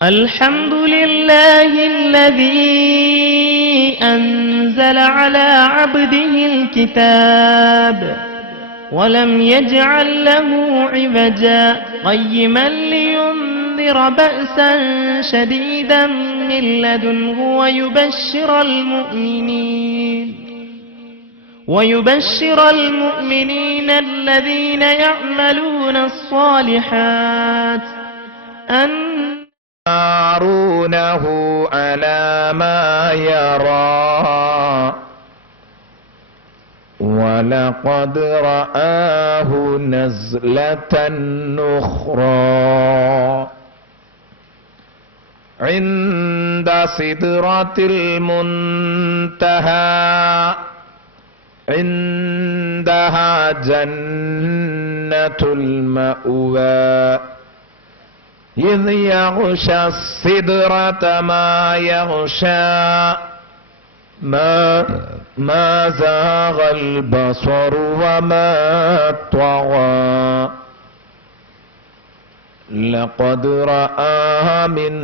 الحمد لله الذي أنزل على عبده الكتاب ولم يجعل له عوجا قيما لينذر بأسا شديدا من لدنه ويبشر المؤمنين الذين يعملون الصالحات أن يرونه على ما يرى ولقد رآه نزلة أخرى عند سدرة المنتهى عندها جنة المأوى إذ يغشى السدرة ما يغشى ما زاغ البصر وما طغى لقد رأى من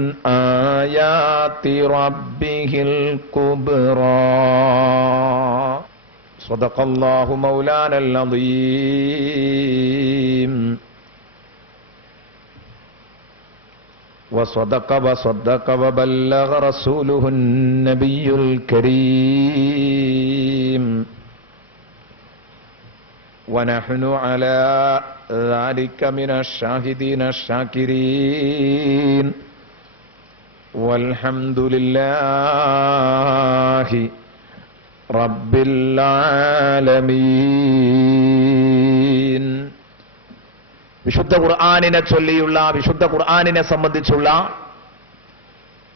آيات ربه الكبرى صدق الله مولانا العظيم وصدق وبلغ رسوله النبي الكريم ونحن على ذلك من الشاهدين الشاكرين والحمد لله رب العالمين. വിശുദ്ധ ഖുർആനിനെ ചൊല്ലിയുള്ള വിശുദ്ധ ഖുർആനിനെ സംബന്ധിച്ചുള്ള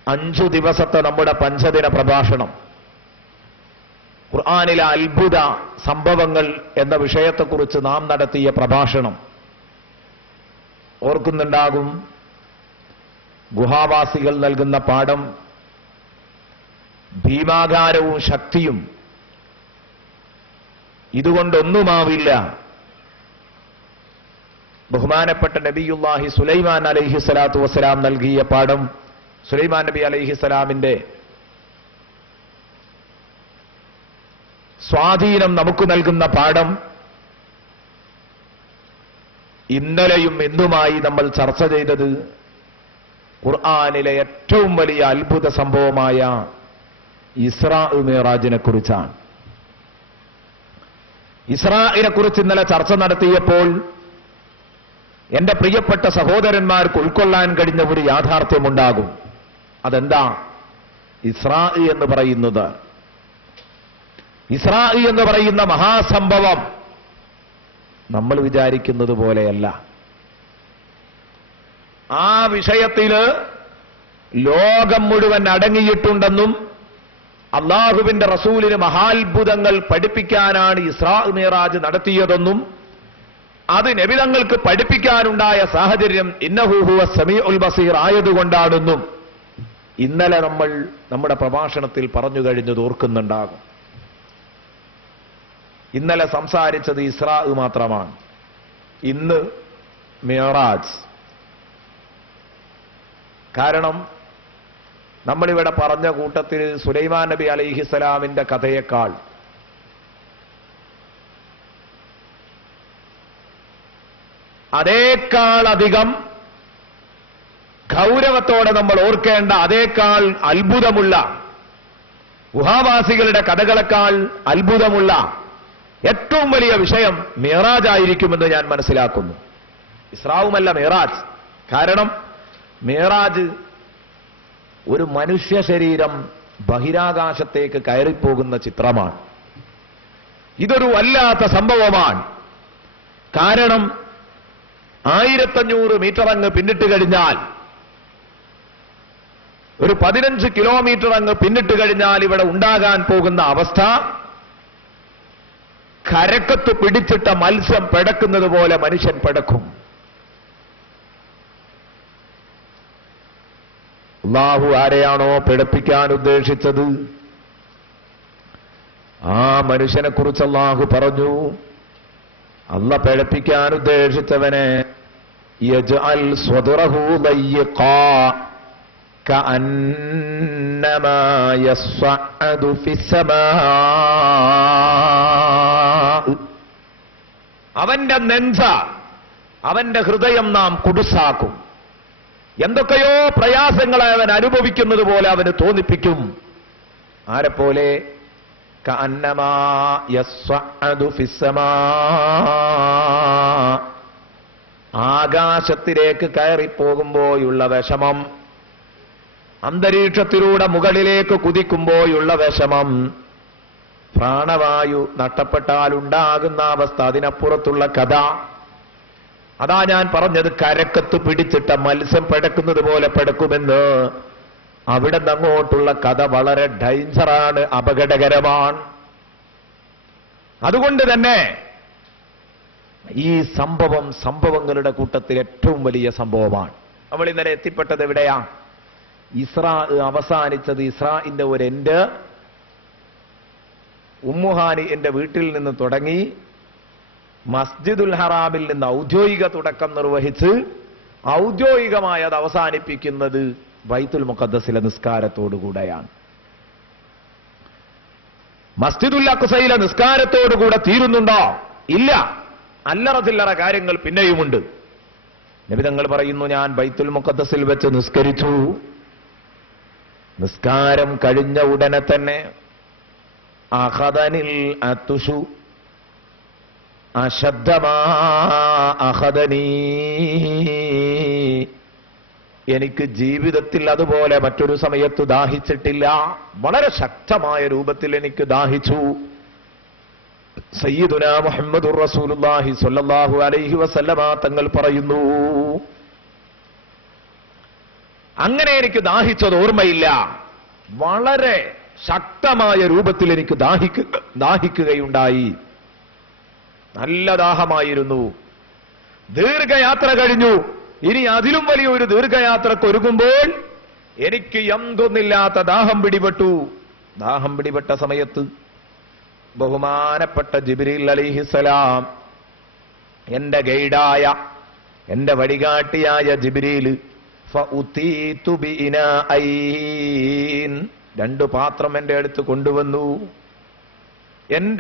5 ദിവസത്തെ നമ്മുടെ പഞ്ചദിന പ്രഭാഷണം, ഖുർആനിലെ അത്ഭുത സംഭവങ്ങൾ എന്ന വിഷയത്തെക്കുറിച്ച് നാം നടത്തിയ പ്രഭാഷണം ഓർക്കുന്നുണ്ടാകും. ഗുഹാവാസികൾ നൽകുന്ന പാഠം ഭീമാകാരവും ശക്തിയും ഇതുകൊണ്ടൊന്നുമാവില്ല. ബഹുമാനപ്പെട്ട നബിയുല്ലാഹി സുലൈമാൻ അലൈഹി സ്വലാത്തു വസ്സലാം നൽകിയ പാഠം, സുലൈമാൻ നബി അലൈഹി സ്വലാമിന്റെ സ്വാധീനം നമുക്ക് നൽകുന്ന പാഠം ഇന്നലെയും ഇന്നുമായി നമ്മൾ ചർച്ച ചെയ്തത് ഖുർആനിലെ ഏറ്റവും വലിയ അത്ഭുത സംഭവമായ ഇസ്രാ മിഅ്റാജിനെ കുറിച്ചാണ്. ഇസ്രാഇനെ കുറിച്ച് ഇന്നലെ ചർച്ച നടത്തിയപ്പോൾ എന്റെ പ്രിയപ്പെട്ട സഹോദരന്മാർക്ക് ഉൾക്കൊള്ളാൻ കഴിഞ്ഞ ഒരു യാഥാർത്ഥ്യമുണ്ടാകും. അതെന്താ? ഇസ്രാ എന്ന് പറയുന്നത്, ഇസ്രാ എന്ന് പറയുന്ന മഹാസംഭവം നമ്മൾ വിചാരിക്കുന്നത് പോലെയല്ല. ആ വിഷയത്തില് ലോകം മുഴുവൻ അടങ്ങിയിട്ടുണ്ടെന്നും അള്ളാഹുവിന്റെ റസൂലിന് മഹാത്ഭുതങ്ങൾ പഠിപ്പിക്കാനാണ് ഇസ്രാ മിഅ്റാജ് നടത്തിയതെന്നും അത് നബി തങ്ങൾക്ക് പഠിപ്പിക്കാനുണ്ടായ സാഹചര്യം ഇന്നഹു ഹുവ സമീഉൽ ബസീർ ആയതുകൊണ്ടാണെന്നും ഇന്നലെ നമ്മൾ നമ്മുടെ പ്രഭാഷണത്തിൽ പറഞ്ഞു കഴിഞ്ഞത് ഓർക്കുന്നുണ്ടാകും. ഇന്നലെ സംസാരിച്ചത് ഇസ്രാ മാത്രമാണ്, ഇന്ന് മിഅ്റാജ്. കാരണം നമ്മളിവിടെ പറഞ്ഞ കൂട്ടത്തിൽ സുലൈമാൻ നബി അലൈഹിസ്സലാമിന്റെ കഥയേക്കാൾ അതേക്കാളധികം ഗൗരവത്തോടെ നമ്മൾ ഓർക്കേണ്ട, അതേക്കാൾ അത്ഭുതമുള്ള, ഗുഹാവാസികളുടെ കഥകളെക്കാൾ അത്ഭുതമുള്ള ഏറ്റവും വലിയ വിഷയം മിഅ്റാജ് ആയിരിക്കുമെന്ന് ഞാൻ മനസ്സിലാക്കുന്നു. ഇസ്രാവുമല്ല മിഅ്റാജ്. കാരണം മിഅ്റാജ് ഒരു മനുഷ്യ ശരീരം ബഹിരാകാശത്തേക്ക് കയറിപ്പോകുന്ന ചിത്രമാണ്. ഇതൊരു വല്ലാത്ത സംഭവമാണ്. കാരണം 1500 മീറ്റർ അങ്ങ് പിന്നിട്ട് കഴിഞ്ഞാൽ, ഒരു 15 കിലോമീറ്റർ അങ്ങ് പിന്നിട്ട് കഴിഞ്ഞാൽ ഇവിടെ ഉണ്ടാകാൻ പോകുന്ന അവസ്ഥ കരക്കത്ത് പിടിച്ചിട്ട മത്സ്യം പിടക്കുന്നത് പോലെ മനുഷ്യൻ പിടക്കും. അല്ലാഹു ആരെയാണോ പിടപ്പിക്കാൻ ഉദ്ദേശിച്ചത് ആ മനുഷ്യനെ കുറിച്ച് അല്ലാഹു പറഞ്ഞു, അല്ല പിഴപ്പിക്കാൻ ഉദ്ദേശിച്ചവനെ യജ്അൽ സ്വദ്റഹു ദയ്യിഖാ, കഅന്നമാ യസ്അദു ഫിസ്സമാ. അവന്റെ നെഞ്ച, അവന്റെ ഹൃദയം നാം കുടുസാക്കും. എന്തൊക്കെയോ പ്രയാസങ്ങളെ അവൻ അനുഭവിക്കുന്നത് പോലെ അവന് തോന്നിപ്പിക്കും. ആരെപ്പോലെ? കഅന്നമാ യസ്അദു ഫിസ്സമാ. ആകാശത്തിലേക്ക് കയറിപ്പോകുമ്പോഴുള്ള വിഷമം, അന്തരീക്ഷത്തിലൂടെ മുകളിലേക്ക് കുതിക്കുമ്പോഴുള്ള വിഷമം, പ്രാണവായു നഷ്ടപ്പെട്ടാലുണ്ടാകുന്ന അവസ്ഥ, അതിനപ്പുറത്തുള്ള കഥ. അതാ ഞാൻ പറഞ്ഞത്, കരക്കത്ത് പിടിച്ചിട്ട മത്സ്യം പിടക്കുന്നത് പോലെ പിടക്കുമെന്ന്. അവിടെ നിന്നങ്ങോട്ടുള്ള കഥ വളരെ ഡേഞ്ചറാണ്, അപകടകരമാണ്. അതുകൊണ്ട് തന്നെ ഈ സംഭവങ്ങളുടെ കൂട്ടത്തിൽ ഏറ്റവും വലിയ സംഭവമാണ്. നമ്മൾ ഇന്നലെ എത്തിപ്പെട്ടത് എവിടെയാ? ഇസ്രാ അവസാനിച്ചത്. ഇസ്രാഇന്റെ ഒരു എൻഡ് ഉമ്മുഹാനി എന്റെ വീട്ടിൽ നിന്ന് തുടങ്ങി മസ്ജിദുൽ ഹറാമിൽ നിന്ന് ഔദ്യോഗിക തുടക്കം നിർവഹിച്ച് ഔദ്യോഗികമായി അത് അവസാനിപ്പിക്കുന്നത് ബൈത്തുൽ മുഖദ്ദസിലെ നിസ്കാരത്തോടുകൂടെയാണ്. മസ്ജിദുൽ അഖ്സയിലെ നിസ്കാരത്തോടുകൂടെ തീരുന്നുണ്ടോ? ഇല്ല. അല്ലറ ചില്ലറ കാര്യങ്ങൾ പിന്നെയുമുണ്ട്. നബി തങ്ങൾ പറയുന്നു, ഞാൻ ബൈത്തുൽ മുഖദ്ദസിൽ വെച്ച് നിസ്കരിച്ചു. നിസ്കാരം കഴിഞ്ഞ ഉടനെ തന്നെ അഖദനിൽ അത്തുഷു അശദ്ദമാ അഖദനീ. എനിക്ക് ജീവിതത്തിൽ അതുപോലെ മറ്റൊരു സമയത്ത് ദാഹിച്ചിട്ടില്ല. വളരെ ശക്തമായ രൂപത്തിൽ എനിക്ക് ദാഹിച്ചു. സയ്യിദുനാ മുഹമ്മദുർ റസൂലുള്ളാഹി സ്വല്ലല്ലാഹു അലൈഹി വസല്ലമ തങ്ങൾ പറയുന്നു, അങ്ങനെ എനിക്ക് ദാഹിച്ചത് ഓർമ്മയില്ല. വളരെ ശക്തമായ രൂപത്തിൽ എനിക്ക് ദാഹിക്കുകയുണ്ടായി. നല്ല ദാഹമായിരുന്നു. ദീർഘയാത്ര കഴിഞ്ഞു. ഇനി അതിലും വലിയൊരു ദീർഘയാത്രക്ക് ഒരുങ്ങുമ്പോൾ എനിക്ക് എന്തൊന്നില്ലാത്ത ദാഹം പിടിപെട്ടു. ദാഹം പിടിപെട്ട സമയത്ത് ബഹുമാനപ്പെട്ട ജിബ്രീൽ അലൈഹിസ്സലാം, എന്റെ ഗൈഡായ, എന്റെ വഴികാട്ടിയായ ജിബ്രീൽ, ഫഉതീതു ബിഇനാഅൈൻ, രണ്ടു പാത്രം എന്റെ അടുത്ത് കൊണ്ടുവന്നു.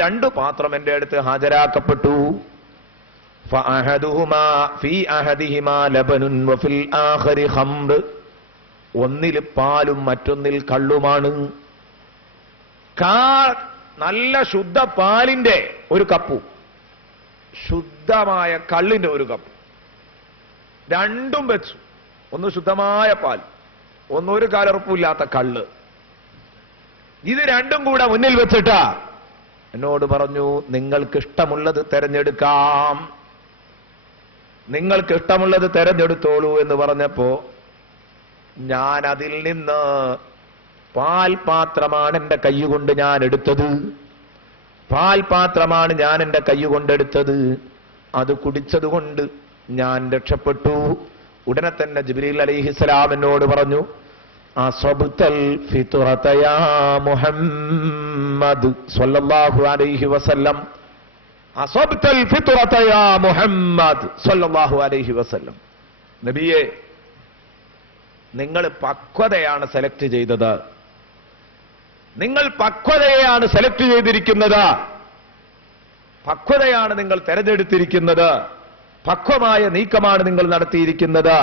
രണ്ടു പാത്രം എന്റെ അടുത്ത് ഹാജരാക്കപ്പെട്ടു. ഫഅഹദുഹുമാ ഫീ അഹദിഹിമാ ലബനുൻ വഫിൽ ആഖിരി ഖംർ. ഒന്നിൽ പാലും മറ്റൊന്നിൽ കള്ളുമാണ്. നല്ല ശുദ്ധ പാലിന്റെ ഒരു കപ്പും ശുദ്ധമായ കള്ളിന്റെ ഒരു കപ്പും രണ്ടും വെച്ചു. ഒന്ന് ശുദ്ധമായ പാൽ, ഒന്നൊരു കലർപ്പില്ലാത്ത കള്ള്. ഇത് രണ്ടും കൂടെ മുന്നിൽ വെച്ചിട്ടാ എന്നോട് പറഞ്ഞു, നിങ്ങൾക്കിഷ്ടമുള്ളത് തെരഞ്ഞെടുക്കാം, നിങ്ങൾക്കിഷ്ടമുള്ളത് തെരഞ്ഞെടുത്തോളൂ എന്ന് പറഞ്ഞപ്പോ ഞാൻ അതിൽ നിന്ന് പാൽപാത്രമാണ് എന്റെ കൈകൊണ്ട് ഞാൻ എടുത്തത്. പാൽപാത്രമാണ് ഞാൻ എന്റെ കൈകൊണ്ടെടുത്തത്. അത് കുടിച്ചതുകൊണ്ട് ഞാൻ രക്ഷപ്പെട്ടു. ഉടനെ തന്നെ ജിബ്രീൽ അലൈഹിസ്സലാം എന്നോട് പറഞ്ഞു, അസ്വബ്തൽ ഫിത്റത യാ മുഹമ്മദ് സ്വല്ലല്ലാഹു അലൈഹി വസല്ലം. അസ്വബ്തൽ ഫിത്റത യാ മുഹമ്മദ് സ്വല്ലല്ലാഹു അലൈഹി വസല്ലം. നബിയെ, നിങ്ങൾ പക്വതയാണ് സെലക്ട് ചെയ്തത്. നിങ്ങൾ പക്വതയെയാണ് സെലക്ട് ചെയ്തിരിക്കുന്നത്. പക്വതയാണ് നിങ്ങൾ തെരഞ്ഞെടുത്തിരിക്കുന്നത്. പക്വമായ നീക്കമാണ് നിങ്ങൾ നടത്തിയിരിക്കുന്നത്.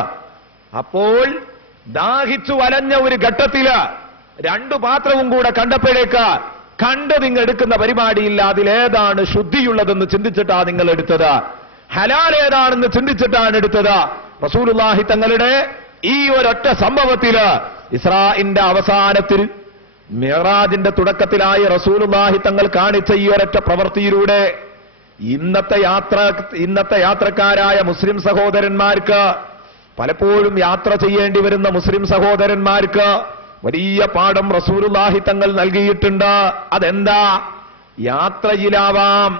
അപ്പോൾ ദാഹിച്ചു വലഞ്ഞ ഒരു ഘട്ടത്തില് രണ്ടു പാത്രവും കൂടെ കണ്ടപ്പോഴേക്ക് നിങ്ങൾ എടുക്കുന്ന പരിപാടിയില്ല. അതിലേതാണ് ശുദ്ധിയുള്ളതെന്ന് ചിന്തിച്ചിട്ടാണ് നിങ്ങൾ എടുത്തത്. ഹലാൽ ഏതാണെന്ന് ചിന്തിച്ചിട്ടാണ് എടുത്തത്. റസൂലുള്ളാഹി തങ്ങളുടെ ഈ ഒരൊറ്റ സംഭവത്തില്, ഇസ്രാഇന്റെ അവസാനത്തിൽ മിഅ്റാജിന്റെ തുടക്കത്തിലായി റസൂലുള്ളാഹി തങ്ങൾ കാണിച്ച ഈ ഒരൊറ്റ പ്രവൃത്തിയിലൂടെ ഇന്നത്തെ യാത്രക്കാരായ മുസ്ലിം സഹോദരന്മാർക്ക്, പലപ്പോഴും യാത്ര ചെയ്യേണ്ടി വരുന്ന മുസ്ലിം സഹോദരന്മാർക്ക് വലിയ പാഠം റസൂലുള്ളാഹി തങ്ങൾ നൽകിയിട്ടുണ്ട്. അതെന്താ? യാത്രയിലാവാം,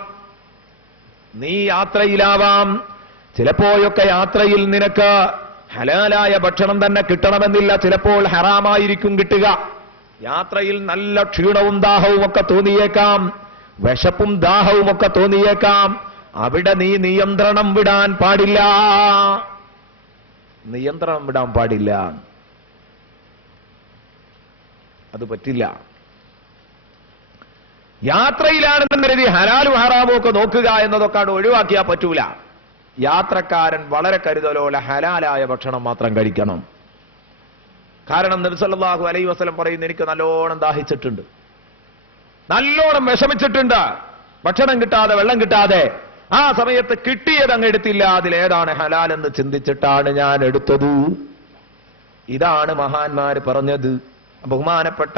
നീ യാത്രയിലാവാം. ചിലപ്പോഴൊക്കെ യാത്രയിൽ നിനക്ക് ഹലാലായ ഭക്ഷണം തന്നെ കിട്ടണമെന്നില്ല, ചിലപ്പോൾ ഹറാമായിരിക്കും കിട്ടുക. യാത്രയിൽ നല്ല ക്ഷീണവും ദാഹവും ഒക്കെ തോന്നിയേക്കാം, വിശപ്പും ദാഹവും ഒക്കെ തോന്നിയേക്കാം. അവിടെ നീ നിയന്ത്രണം വിടാൻ പാടില്ല. നിയന്ത്രണം വിടാൻ പാടില്ല. അത് പറ്റില്ല. യാത്രയിലാണെന്ന് കരുതി ഹലാലും ഹറാമും ഒക്കെ നോക്കുക എന്നതൊക്കെ ഒഴിവാക്കിയാൽ പറ്റൂല. യാത്രക്കാരൻ വളരെ കരുതലോടെ ഹലാലായ ഭക്ഷണം മാത്രം കഴിക്കണം. കാരണം നബി സല്ലല്ലാഹു അലൈഹി വസല്ലം പറയുന്നു, എനിക്ക് നല്ലോണം ദാഹിച്ചിട്ടുണ്ട്, നല്ലോണം വിഷമിച്ചിട്ടുണ്ട്, ഭക്ഷണം കിട്ടാതെ വെള്ളം കിട്ടാതെ, ആ സമയത്ത് കിട്ടിയത് അങ്ങ് എടുത്തില്ല, അതിലേതാണ് ഹലാൽ എന്ന് ചിന്തിച്ചിട്ടാണ് ഞാൻ എടുത്തത്. ഇതാണ് മഹാന്മാർ പറഞ്ഞത്. ബഹുമാനപ്പെട്ട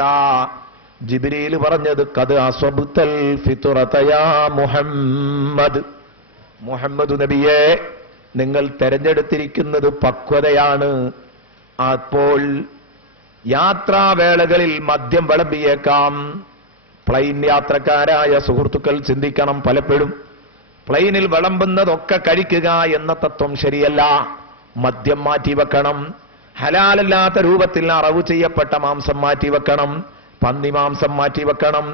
ജിബ്രീൽ പറഞ്ഞത്, ഖദ് അസ്വബ്തൽ ഫിത്റത യാ മുഹമ്മദ്, മുഹമ്മദ് നബിയെ നിങ്ങൾ തെരഞ്ഞെടുത്തിരിക്കുന്നത് പക്വതയാണ്. അപ്പോൾ യാത്രാവേളകളിൽ മദ്യം വിളമ്പിയേക്കാം. പ്ലെയിൻ യാത്രക്കാരായ സുഹൃത്തുക്കൾ ചിന്തിക്കണം, പലപ്പോഴും പ്ലെയിനിൽ വിളമ്പുന്നതൊക്കെ കഴിക്കുക എന്ന തത്വം ശരിയല്ല. മദ്യം മാറ്റിവെക്കണം, ഹലാലല്ലാത്ത രൂപത്തിൽ അറവ് ചെയ്യപ്പെട്ട മാംസം മാറ്റിവെക്കണം, പന്നി മാംസം മാറ്റിവെക്കണം.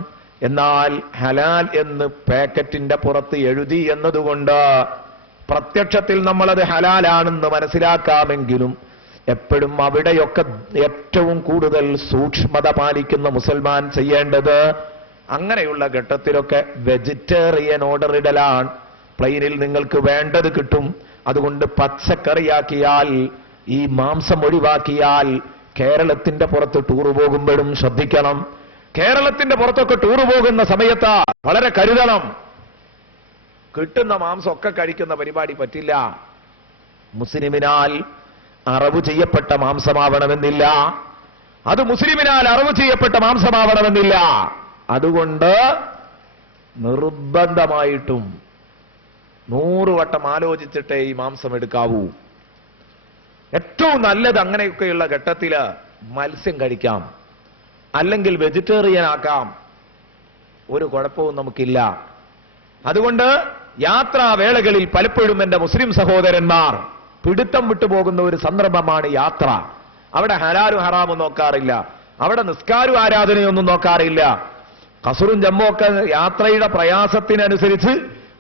എന്നാൽ ഹലാൽ എന്ന് പാക്കറ്റിന്റെ പുറത്ത് എഴുതി എന്നതുകൊണ്ട് പ്രത്യക്ഷത്തിൽ നമ്മളത് ഹലാലാണെന്ന് മനസ്സിലാക്കാമെങ്കിലും എപ്പോഴും അവിടെയൊക്കെ ഏറ്റവും കൂടുതൽ സൂക്ഷ്മത പാലിക്കുന്ന മുസൽമാൻ ചെയ്യേണ്ടത് അങ്ങനെയുള്ള ഘട്ടത്തിലൊക്കെ വെജിറ്റേറിയൻ ഓർഡർ ഇടലാണ്. പ്ലെയിനിൽ നിങ്ങൾക്ക് വേണ്ടത് കിട്ടും, അതുകൊണ്ട് പച്ചക്കറിയാക്കിയാൽ, ഈ മാംസം ഒഴിവാക്കിയാൽ. കേരളത്തിന്റെ പുറത്ത് ടൂർ പോകുമ്പോഴും ശ്രദ്ധിക്കണം. കേരളത്തിന്റെ പുറത്തൊക്കെ ടൂർ പോകുന്ന സമയത്ത് വളരെ കരുതണം. കിട്ടുന്ന മാംസം ഒക്കെ കഴിക്കുന്ന പരിപാടി പറ്റില്ല. മുസ്ലിമിനാൽ അറവ് ചെയ്യപ്പെട്ട മാംസമാവണമെന്നില്ല, അത് മുസ്ലിമിനാൽ അറവ് ചെയ്യപ്പെട്ട മാംസമാവണമെന്നില്ല. അതുകൊണ്ട് നിർബന്ധമായിട്ടും 100 വട്ടം ആലോചിച്ചിട്ടേ ഈ മാംസം എടുക്കാവൂ. ഏറ്റവും നല്ലത് അങ്ങനെയൊക്കെയുള്ള ഘട്ടത്തില് മത്സ്യം കഴിക്കാം, അല്ലെങ്കിൽ വെജിറ്റേറിയൻ ആക്കാം. ഒരു കുഴപ്പവും നമുക്കില്ല. അതുകൊണ്ട് യാത്രാവേളകളിൽ പലപ്പോഴും എന്റെ മുസ്ലിം സഹോദരന്മാർ പിടുത്തം വിട്ടുപോകുന്ന ഒരു സന്ദർഭമാണ് യാത്ര. അവിടെ ഹലാലും ഹറാമും നോക്കാറില്ല, അവിടെ നിസ്കാരവും ആരാധനയൊന്നും നോക്കാറില്ല. കസറും ജമ്മും ഒക്കെ യാത്രയുടെ പ്രയാസത്തിനനുസരിച്ച്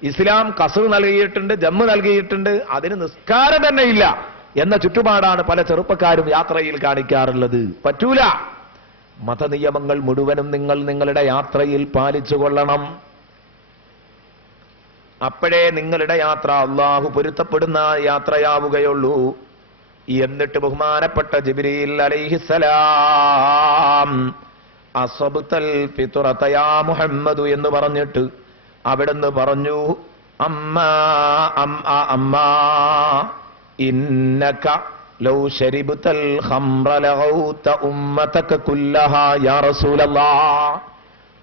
ഇസ്ലാം കസർ നൽകിയിട്ടുണ്ട്, ജമ്മ് നൽകിയിട്ടുണ്ട്, അതിന് നിസ്കാരം തന്നെ ഇല്ല എന്ന ചുറ്റുപാടാണ് പല ചെറുപ്പക്കാരും യാത്രയിൽ കാണിക്കാറുള്ളത്. പറ്റൂല. മതനിയമങ്ങൾ മുഴുവനും നിങ്ങൾ നിങ്ങളുടെ യാത്രയിൽ പാലിച്ചുകൊള്ളണം. അപ്പോഴേ നിങ്ങളുടെ യാത്ര അല്ലാഹു പൊരുത്തപ്പെടുന്ന യാത്രയാവുകയുള്ളൂ. എന്നിട്ട് ബഹുമാനപ്പെട്ട ജിബ്രീൽ അലൈഹിസ്സലാം അസ്വബ്തൽ ഫിത്റത യാ മുഹമ്മദ് എന്ന് പറഞ്ഞിട്ട് അവിടുന്ന് പറഞ്ഞു, അമ്മാ അമ്മാ ഇന്നക ലൗ ശരിബ്തൽ ഖംറ ലഗൗത ഉമ്മതക കുല്ലഹാ യാ റസൂലല്ലാഹ്.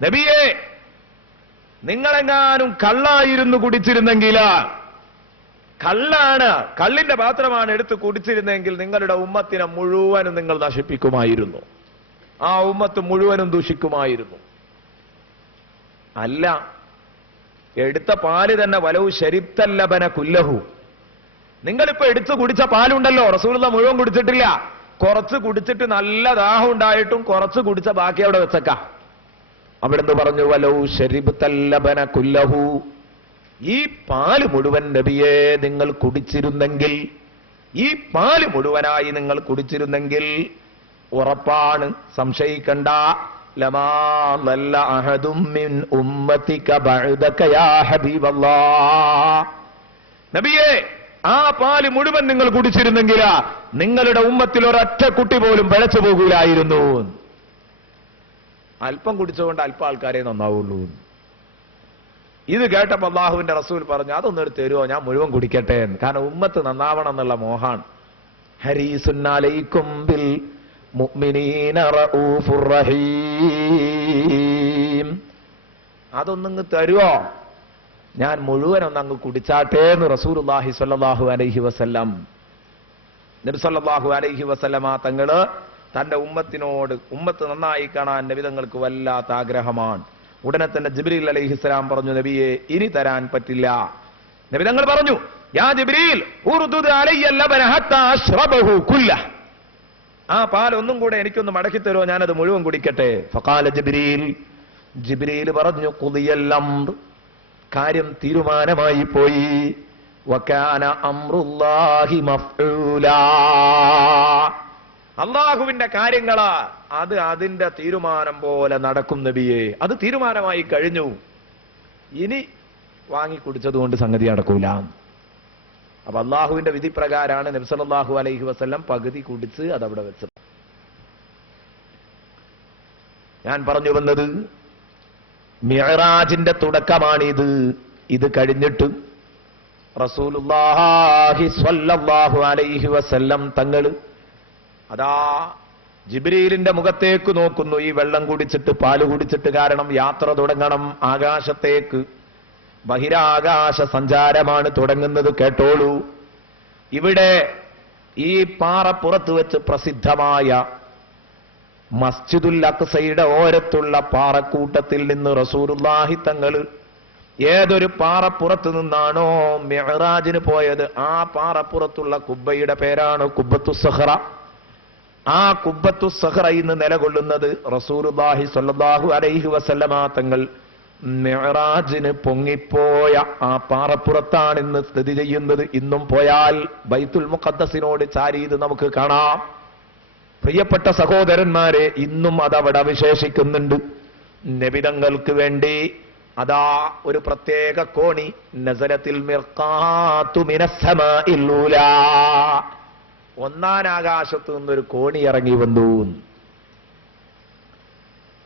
നബിയേ, നിങ്ങളെങ്ങാനും കള്ളായിരുന്നു കുടിച്ചിരുന്നെങ്കിൽ, കള്ളാണ്, കള്ളിന്റെ പാത്രമാണ് എടുത്ത് കുടിച്ചിരുന്നെങ്കിൽ നിങ്ങളുടെ ഉമ്മത്തിനെ മുഴുവനും നിങ്ങൾ നശിപ്പിക്കുമായിരുന്നു, ആ ഉമ്മത്ത് മുഴുവനും ദൂഷിക്കുമായിരുന്നു. അല്ല, എടുത്ത പാല് തന്നെ വലവു ശരിബ്തല്ലബന കുല്ലഹു. നിങ്ങളിപ്പോ എടുത്തു കുടിച്ച പാലുണ്ടല്ലോ, റസൂലുള്ളാഹി മുഴുവൻ കുടിച്ചിട്ടില്ല, കുറച്ച് കുടിച്ചിട്ട് നല്ല ദാഹം ഉണ്ടായിട്ടും കുറച്ച് കുടിച്ച ബാക്കി അവിടെ വെച്ചേക്കാം. അവിടുന്ന് പറഞ്ഞു, വലൗ ശരിബ്തല്ലബന കുല്ലഹു, ഈ പാല് മുഴുവൻ നബിയെ നിങ്ങൾ കുടിച്ചിരുന്നെങ്കിൽ, ഈ പാല് മുഴുവനായി നിങ്ങൾ കുടിച്ചിരുന്നെങ്കിൽ ഉറപ്പാണ്, സംശയിക്കണ്ട, ലമാ ലല്ല അഹദും മിൻ ഉമ്മതിക ബഅദക യാ ഹബീബല്ലാഹ്. നബിയെ, ആ പാല് മുഴുവൻ നിങ്ങൾ കുടിച്ചിരുന്നെങ്കിൽ നിങ്ങളുടെ ഉമ്മത്തിൽ ഒരൊറ്റ കുട്ടി പോലും പിഴച്ചു പോകൂലായിരുന്നു. അല്പം കുടിച്ചുകൊണ്ട് അല്പം ആൾക്കാരെ നന്നാവുള്ളൂ. ഇത് കേട്ടപ്പോൾ അല്ലാഹുവിന്റെ റസൂൽ പറഞ്ഞു, അതൊന്നും എടുത്ത് തരുമോ, ഞാൻ മുഴുവൻ കുടിക്കട്ടെ. കാരണം ഉമ്മത്ത് നന്നാവണം എന്നുള്ള മോഹാണ്. ഹരീസുൻ അലൈക്കും ബിൽ മുഅ്മിനീന റഊഫുർ റഹീം. അതൊന്നങ്ങ് തരുമോ, ഞാൻ മുഴുവനൊന്ന് അങ്ങ് കുടിച്ചാട്ടെ എന്ന് റസൂലുള്ളാഹി സ്വല്ലല്ലാഹു അലൈഹി വസല്ലം. നബി സല്ലല്ലാഹു അലൈഹി വസല്ലമ തങ്ങള് തന്റെ ഉമ്മത്തിനോട്, ഉമ്മത്ത് നന്നായി കാണാൻ നബി തങ്ങൾക്ക് വല്ലാത്ത ആഗ്രഹമാണ്. ഉടനെ തന്നെ ജിബ്രീൽ അലൈഹിസ്സലാം പറഞ്ഞു, നബിയെ ഇനി തരാൻ പറ്റില്ല. നബി തങ്ങൾ പറഞ്ഞു, യാ ജിബ്രീൽ ഉർദുദ് അലയ്യ ലബന ഹത്താ അശ്റബഹു കുല്ലഹ്. ആ പാൽ ഒന്നും കൂടെ എനിക്കൊന്ന് മടക്കി തരുമോ, ഞാനത് മുഴുവൻ കുടിക്കട്ടെ. ഫഖാല ജിബ്രീൽ, ജിബ്രീൽ പറഞ്ഞു, ഖുദിയൽ അംർ, കാര്യം തീരുമാനമായി പോയി. വകാന അംറുല്ലാഹി മഫ്ഊലാ, അള്ളാഹുവിന്റെ കാര്യങ്ങളാ, അത് അതിന്റെ തീരുമാനം പോലെ നടക്കും നബിയെ. അത് തീരുമാനമായി കഴിഞ്ഞു, ഇനി വാങ്ങിക്കുടിച്ചതുകൊണ്ട് സംഗതി നടക്കൂല. അപ്പൊ അള്ളാഹുവിന്റെ വിധി പ്രകാരമാണ് നബി സല്ലല്ലാഹു അലൈഹി വസല്ലം പകുതി കുടിച്ച് അതവിടെ വെച്ചത്. ഞാൻ പറഞ്ഞു വന്നത് മിഅ്റാജിന്റെ തുടക്കമാണിത്. ഇത് കഴിഞ്ഞിട്ട് റസൂലുള്ളാഹി സ്വല്ലല്ലാഹു അലൈഹി വസല്ലം തങ്ങൾ അതാ ജിബ്രീലിന്റെ മുഖത്തേക്ക് നോക്കുന്നു. ഈ വെള്ളം കുടിച്ചിട്ട്, പാല് കുടിച്ചിട്ട്, കാരണം യാത്ര തുടങ്ങണം ആകാശത്തേക്ക്. ബഹിരാകാശ സഞ്ചാരമാണ് തുടങ്ങുന്നത്. കേട്ടോളൂ, ഇവിടെ ഈ പാറപ്പുറത്ത് വെച്ച് പ്രസിദ്ധമായ മസ്ജിദുൽ അഖ്സയുടെ ഓരത്തുള്ള പാറക്കൂട്ടത്തിൽ നിന്ന് റസൂലുള്ളാഹി തങ്ങൾ ഏതൊരു പാറപ്പുറത്ത് നിന്നാണോ മിഅ്റാജിന് പോയത്, ആ പാറപ്പുറത്തുള്ള കുബ്ബയുടെ പേരാണ് കുബ്ബത്തുസ് സഖറ. ആ കുബ്ബത്തുസ് സഖറയിൽ നിന്ന് നിലകൊള്ളുന്നത് റസൂലുള്ളാഹി സ്വല്ലല്ലാഹു അലൈഹി വസല്ലമ തങ്ങൾ മിഅ്റാജിന് പൊങ്ങിപ്പോയ ആ പാറപ്പുറത്താണ് ഇന്ന് സ്ഥിതി ചെയ്യുന്നത്. ഇന്നും പോയാൽ ബൈത്തുൽ മുഖദ്ദസിനോട് ചാരി ഇത് നമുക്ക് കാണാം. പ്രിയപ്പെട്ട സഹോദരന്മാരെ, ഇന്നും അതവിടെ അവശേഷിക്കുന്നുണ്ട്. നബിതങ്ങൾക്ക് വേണ്ടി അതാ ഒരു പ്രത്യേക കോണി, നസലത്തിൽ മിർഖാത്തു മിനസ്സമാഇൽ ഊലാ, ഒന്നാം ആകാശത്ത് നിന്നൊരു കോണി ഇറങ്ങി വന്നു.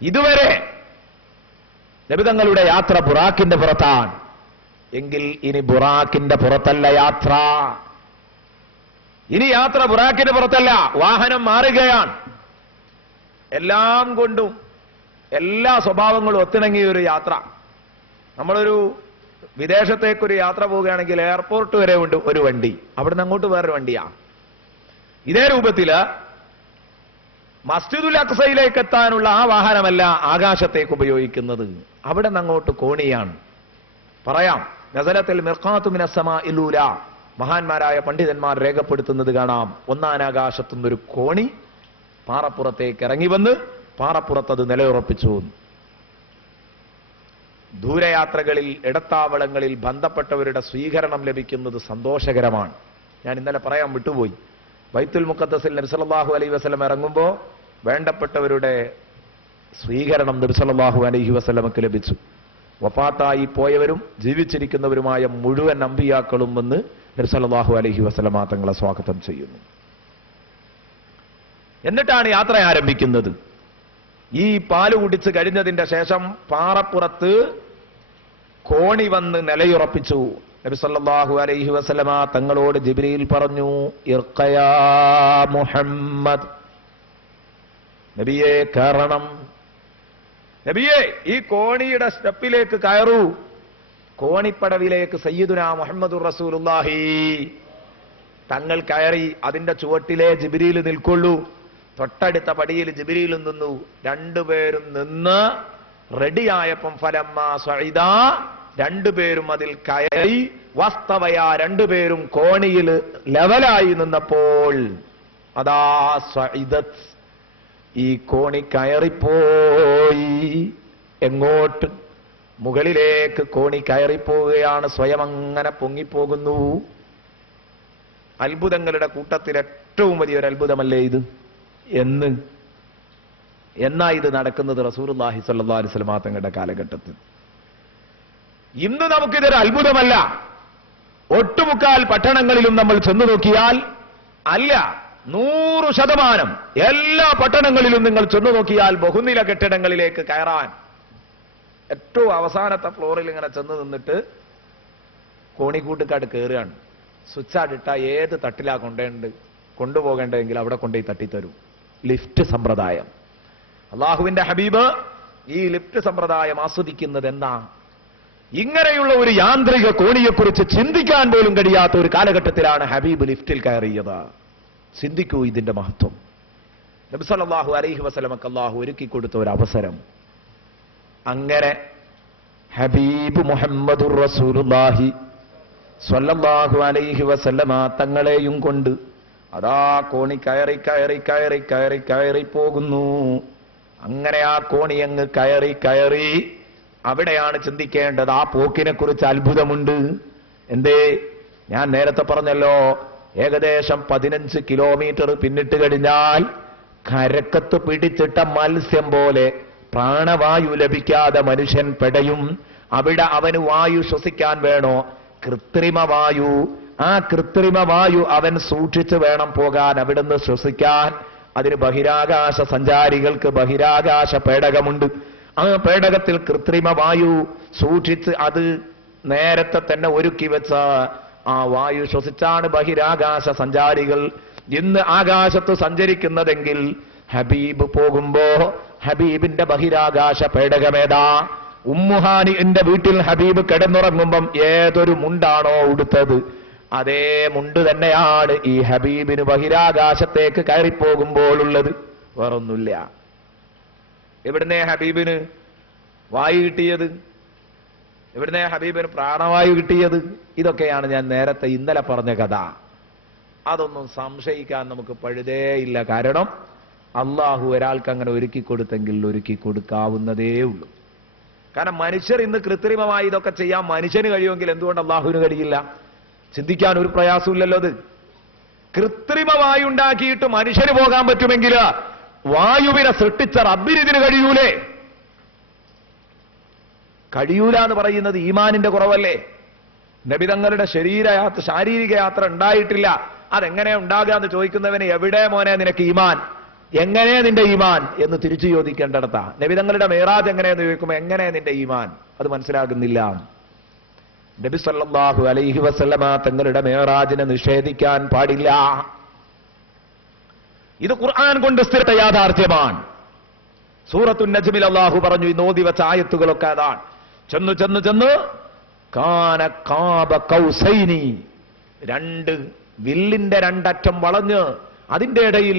ഇതുവരെ നബിതങ്ങളുടെ യാത്ര ബുറാക്കിന്റെ പുറത്താണ്. എങ്കിൽ ഇനി ബുറാക്കിന്റെ പുറത്തല്ല യാത്ര. ഇനി യാത്ര ബുറാക്കിന്റെ പുറത്തല്ല, വാഹനം മാറുകയാണ്. എല്ലാം കൊണ്ടും എല്ലാ സ്വഭാവങ്ങളും ഒത്തിണങ്ങിയ ഒരു യാത്ര. നമ്മളൊരു വിദേശത്തേക്കൊരു യാത്ര പോവുകയാണെങ്കിൽ എയർപോർട്ട് വരെ ഉണ്ട് ഒരു വണ്ടി, അവിടുന്ന് അങ്ങോട്ട് വേറൊരു വണ്ടിയാണ്. ഇതേ രൂപത്തില് മസ്ജിദുൽ അഖ്സയിലേക്ക് എത്താനുള്ള ആ വാഹനമല്ല ആകാശത്തേക്ക് ഉപയോഗിക്കുന്നത്, അവിടെ നിന്ന് അങ്ങോട്ട് കോണിയാണ്. പറയാം, നസലത്തിൽ മിർഖാത്തു മിനസ്സമാഇൽ ഊലാ, മഹാന്മാരായ പണ്ഡിതന്മാർ രേഖപ്പെടുത്തുന്നത് കാണാം. ഒന്നാം ആകാശത്തുനിന്നൊരു കോണി പാറപ്പുറത്തേക്ക് ഇറങ്ങി വന്ന് പാറപ്പുറത്തത് നിലയുറപ്പിച്ചു. ദൂരയാത്രകളിൽ, ഇടത്താവളങ്ങളിൽ ബന്ധപ്പെട്ടവരുടെ സ്വീകരണം ലഭിക്കുന്നത് സന്തോഷകരമാണ്. ഞാൻ ഇന്നലെ പറയാൻ വിട്ടുപോയി, ബൈത്തുൽ മുഖദ്ദസിൽ നബി സല്ലല്ലാഹു അലൈഹി വസല്ലം ഇറങ്ങുമ്പോൾ വേണ്ടപ്പെട്ടവരുടെ സ്വീകരണം നബി സല്ലല്ലാഹു അലൈഹി വസല്ലമക്ക് ലഭിച്ചു. വഫാത്തായി പോയവരും ജീവിച്ചിരിക്കുന്നവരുമായ മുഴുവൻ അമ്പിയാക്കളും വന്ന് നബി സല്ലല്ലാഹു അലൈഹി വസല്ലമ തങ്ങളെ സ്വാഗതം ചെയ്യുന്നു. എന്നിട്ടാണ് യാത്ര ആരംഭിക്കുന്നത്. ഈ പാല് കുടിച്ച് കഴിഞ്ഞതിന്റെ ശേഷം പാറപ്പുറത്ത് കോണി വന്ന് നിലയുറപ്പിച്ചു. നബി സല്ലല്ലാഹു അലൈഹി വസല്ലമ തങ്ങളോട് ജിബ്രീൽ പറഞ്ഞു, ഇർഖയാ മുഹമ്മദ്, നബിയെ കയറണം. നബിയെ ഈ കോണിയുടെ സ്റ്റെപ്പിലേക്ക് കയറൂ, കോണിപ്പടവിലേക്ക് സയ്യിദുനാ മുഹമ്മദുർ റസൂലുള്ളാഹി തങ്ങൾ കയറി. അതിന്റെ ചുവട്ടിലെ ജിബ്രീൽ നിൽക്കൊള്ളൂ. തൊട്ടടുത്ത പടിയിൽ ജിബ്രീലും നിന്നു. രണ്ടുപേരും നിന്ന് റെഡിയായപ്പം ഫലമ്മ സഇദ, രണ്ടുപേരും അതിൽ കയറി. വസ്തവയ, രണ്ടുപേരും കോണിയിൽ ലെവലായി നിന്നപ്പോൾ അതാ സഇദത്ത്, ഈ കോണി കയറിപ്പോയി. എങ്ങോട്ട്? മുകളിലേക്ക് കോണി കയറിപ്പോവുകയാണ്. സ്വയം അങ്ങനെ പൊങ്ങിപ്പോകുന്നു. അത്ഭുതങ്ങളുടെ കൂട്ടത്തിൽ ഏറ്റവും വലിയൊരു അത്ഭുതമല്ലേ ഇത്? എന്നാ ഇത് നടക്കുന്നത് റസൂലുള്ളാഹി സ്വല്ലല്ലാഹു അലൈഹി വസല്ലം തങ്ങളുടെ കാലഘട്ടത്തിൽ. ഇന്ന് നമുക്കിതൊരു അത്ഭുതമല്ല. ഒട്ടുമുക്കാൽ പട്ടണങ്ങളിലും നമ്മൾ ചെന്നു നോക്കിയാൽ, അല്ല 100% എല്ലാ പട്ടണങ്ങളിലും നിങ്ങൾ ചെന്നു നോക്കിയാൽ ബഹുനില കെട്ടിടങ്ങളിലേക്ക് കയറാൻ ഏറ്റവും അവസാനത്തെ ഫ്ലോറിൽ ഇങ്ങനെ ചെന്ന് നിന്നിട്ട് കോണിക്കൂട്ടുകാട് കയറുകയാണ്. സ്വിച്ചാടിട്ട ഏത് തട്ടിലാ കൊണ്ടുപോകേണ്ടതെങ്കിൽ അവിടെ കൊണ്ടുപോയി തട്ടിത്തരൂ. ലിഫ്റ്റ് സമ്പ്രദായം. അള്ളാഹുവിന്റെ ഹബീബ് ഈ ലിഫ്റ്റ് സമ്പ്രദായം ആസ്വദിക്കുന്നത് എന്താ? ഇങ്ങനെയുള്ള ഒരു യാന്ത്രിക കോണിയെക്കുറിച്ച് ചിന്തിക്കാൻ പോലും കഴിയാത്ത ഒരു കാലഘട്ടത്തിലാണ് ഹബീബ് ലിഫ്റ്റിൽ കയറിയത്. ചിന്തിക്കൂ ഇതിന്റെ മഹത്വം. നബി സല്ലല്ലാഹു അലൈഹി വസല്ലമക്ക് അല്ലാഹു ഒരുക്കി കൊടുത്ത ഒരു അവസരം. അങ്ങനെ ഹബീബ് മുഹമ്മദുർ റസൂലുള്ളാഹി സ്വല്ലല്ലാഹു അലൈഹി വസല്ലമ തങ്ങളെയും കൊണ്ട് അതാ കോണി കയറി കയറി കയറി കയറി കയറി പോകുന്നു. അങ്ങനെ ആ കോണി അങ്ങ് കയറി കയറി. അവിടെയാണ് ചിന്തിക്കേണ്ടത്. ആ പോക്കിനെ കുറിച്ച് അത്ഭുതമുണ്ട്. എന്തേ? ഞാൻ നേരത്തെ പറഞ്ഞല്ലോ, ഏകദേശം 15 കിലോമീറ്റർ പിന്നിട്ട് കഴിഞ്ഞാൽ കരക്കത്ത് പിടിച്ചിട്ട മത്സ്യം പോലെ പ്രാണവായു ലഭിക്കാതെ മനുഷ്യൻ പെടയും. അവിടെ അവന് വായു ശ്വസിക്കാൻ വേണോ? കൃത്രിമവായു. ആ കൃത്രിമവായു അവൻ സൂക്ഷിച്ച് വേണം പോകാൻ, അവിടുന്ന് ശ്വസിക്കാൻ. അതിന് ബഹിരാകാശ സഞ്ചാരികൾക്ക് ബഹിരാകാശ പേടകമുണ്ട്. ആ പേടകത്തിൽ കൃത്രിമവായു സൂക്ഷിച്ച് അത് നേരത്തെ തന്നെ ഒരുക്കി വെച്ച ആ വായു ശ്വസിച്ചാണ് ബഹിരാകാശ സഞ്ചാരികൾ ഇന്ന് ആകാശത്ത് സഞ്ചരിക്കുന്നതെങ്കിൽ ഹബീബ് പോകുമ്പോ ഹബീബിന്റെ ബഹിരാകാശ പേടകമേതാ? ഉമ്മുഹാനിന്റെ വീട്ടിൽ ഹബീബ് കിടന്നുറങ്ങുമ്പം ഏതൊരു മുണ്ടാണോ ഉടുത്തത്, അതേ മുണ്ട് തന്നെയാണ് ഈ ഹബീബിന് ബഹിരാകാശത്തേക്ക് കയറിപ്പോകുമ്പോഴുള്ളത്. വേറൊന്നുമില്ല. എവിടുന്നേ ഹബീബിന് വായു കിട്ടിയത്? എവിടുന്നേ ഹബീബിന് പ്രാണവായു കിട്ടിയത്? ഇതൊക്കെയാണ് ഞാൻ നേരത്തെ ഇന്നലെ പറഞ്ഞ കഥ. അതൊന്നും സംശയിക്കാൻ നമുക്ക് പഴുതേയില്ല. കാരണം അള്ളാഹു ഒരാൾക്ക് അങ്ങനെ ഒരുക്കി കൊടുത്തെങ്കിൽ ഒരുക്കി കൊടുക്കാവുന്നതേ ഉള്ളൂ. കാരണം മനുഷ്യർ ഇന്ന് കൃത്രിമമായി ഇതൊക്കെ ചെയ്യാൻ മനുഷ്യന് കഴിയുമെങ്കിൽ എന്തുകൊണ്ട് അള്ളാഹുവിന് കഴിയില്ല? ചിന്തിക്കാൻ ഒരു പ്രയാസമില്ലല്ലോ. അത് കൃത്രിമമായി ഉണ്ടാക്കിയിട്ട് മനുഷ്യന് പോകാൻ പറ്റുമെങ്കിൽ വായുവിനെ സൃഷ്ടിച്ച റബ്ബിന് ഇതിന് കഴിയൂലേ? കഴിയൂല എന്ന് പറയുന്നത് ഈമാനിന്റെ കുറവല്ലേ? നബി തങ്ങളുടെ ശാരീരിക യാത്ര ഉണ്ടായിട്ടില്ല. അതെങ്ങനെ ഉണ്ടാകുക എന്ന് ചോദിക്കുന്നവന് എവിടെ മോനെ നിനക്ക് ഈമാൻ, എങ്ങനെ നിന്റെ ഈമാൻ എന്ന് തിരിച്ചു ചോദിക്കേണ്ടടത്താ. നബി തങ്ങളുടെ മേറാജ് എങ്ങനെയെന്ന് ചോദിക്കുമ്പോൾ എങ്ങനെ നിന്റെ ഈമാൻ, അത് മനസ്സിലാകുന്നില്ല. നബി സല്ലല്ലാഹു അലൈഹി വസല്ലമ തങ്ങളുടെ മേറാജിനെ നിഷേധിക്കാൻ പാടില്ല. ഇത് ഖുർആൻ കൊണ്ട് സ്ഥിര യാഥാർത്ഥ്യമാണ്. സൂറത്തുൻ നജ്മിൽ അല്ലാഹു പറഞ്ഞു, ഈ നോദി വെച്ച ആയത്തുകളൊക്കെ അതാണ്. ചെന്ന് ചെന്ന് ചെന്ന് കാന കാബ കൗസൈനി, രണ്ട് വില്ലിന്റെ രണ്ടറ്റം വളഞ്ഞ് അതിന്റെ ഇടയിൽ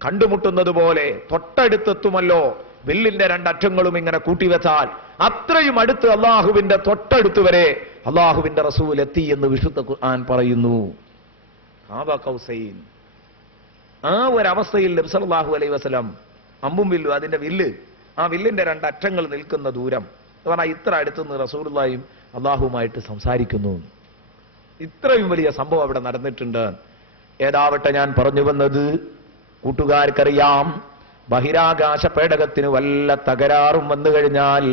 കണ്ടുമുട്ടുന്നത് പോലെ തൊട്ടടുത്തെത്തുമല്ലോ. വില്ലിന്റെ രണ്ടറ്റങ്ങളും ഇങ്ങനെ കൂട്ടിവെച്ചാൽ അത്രയും അടുത്ത് അള്ളാഹുവിന്റെ തൊട്ടടുത്ത് വരെ അള്ളാഹുവിന്റെ റസൂൽ എത്തി എന്ന് വിശുദ്ധ ഖുർആൻ പറയുന്നു. കാബ കൗസൈൻ. ആ ഒരവസ്ഥയിൽ നബി സല്ലല്ലാഹു അലൈഹി വസല്ലം അമ്പും വില്ലും അതിന്റെ വില്ല്, ആ വില്ലിന്റെ രണ്ടറ്റങ്ങൾ നിൽക്കുന്ന ദൂരം എന്ന് പറഞ്ഞാൽ ഇത്ര അടുത്തുനിന്ന് റസൂലുള്ളാഹിയും അള്ളാഹുവുമായിട്ട് സംസാരിക്കുന്നു. ഇത്രയും വലിയ സംഭവം അവിടെ നടന്നിട്ടുണ്ട്. ഏതാവട്ടെ, ഞാൻ പറഞ്ഞു വന്നത് കൂട്ടുകാർക്കറിയാം, ബഹിരാകാശ പേടകത്തിന് വല്ല തകരാറും വന്നു കഴിഞ്ഞാൽ,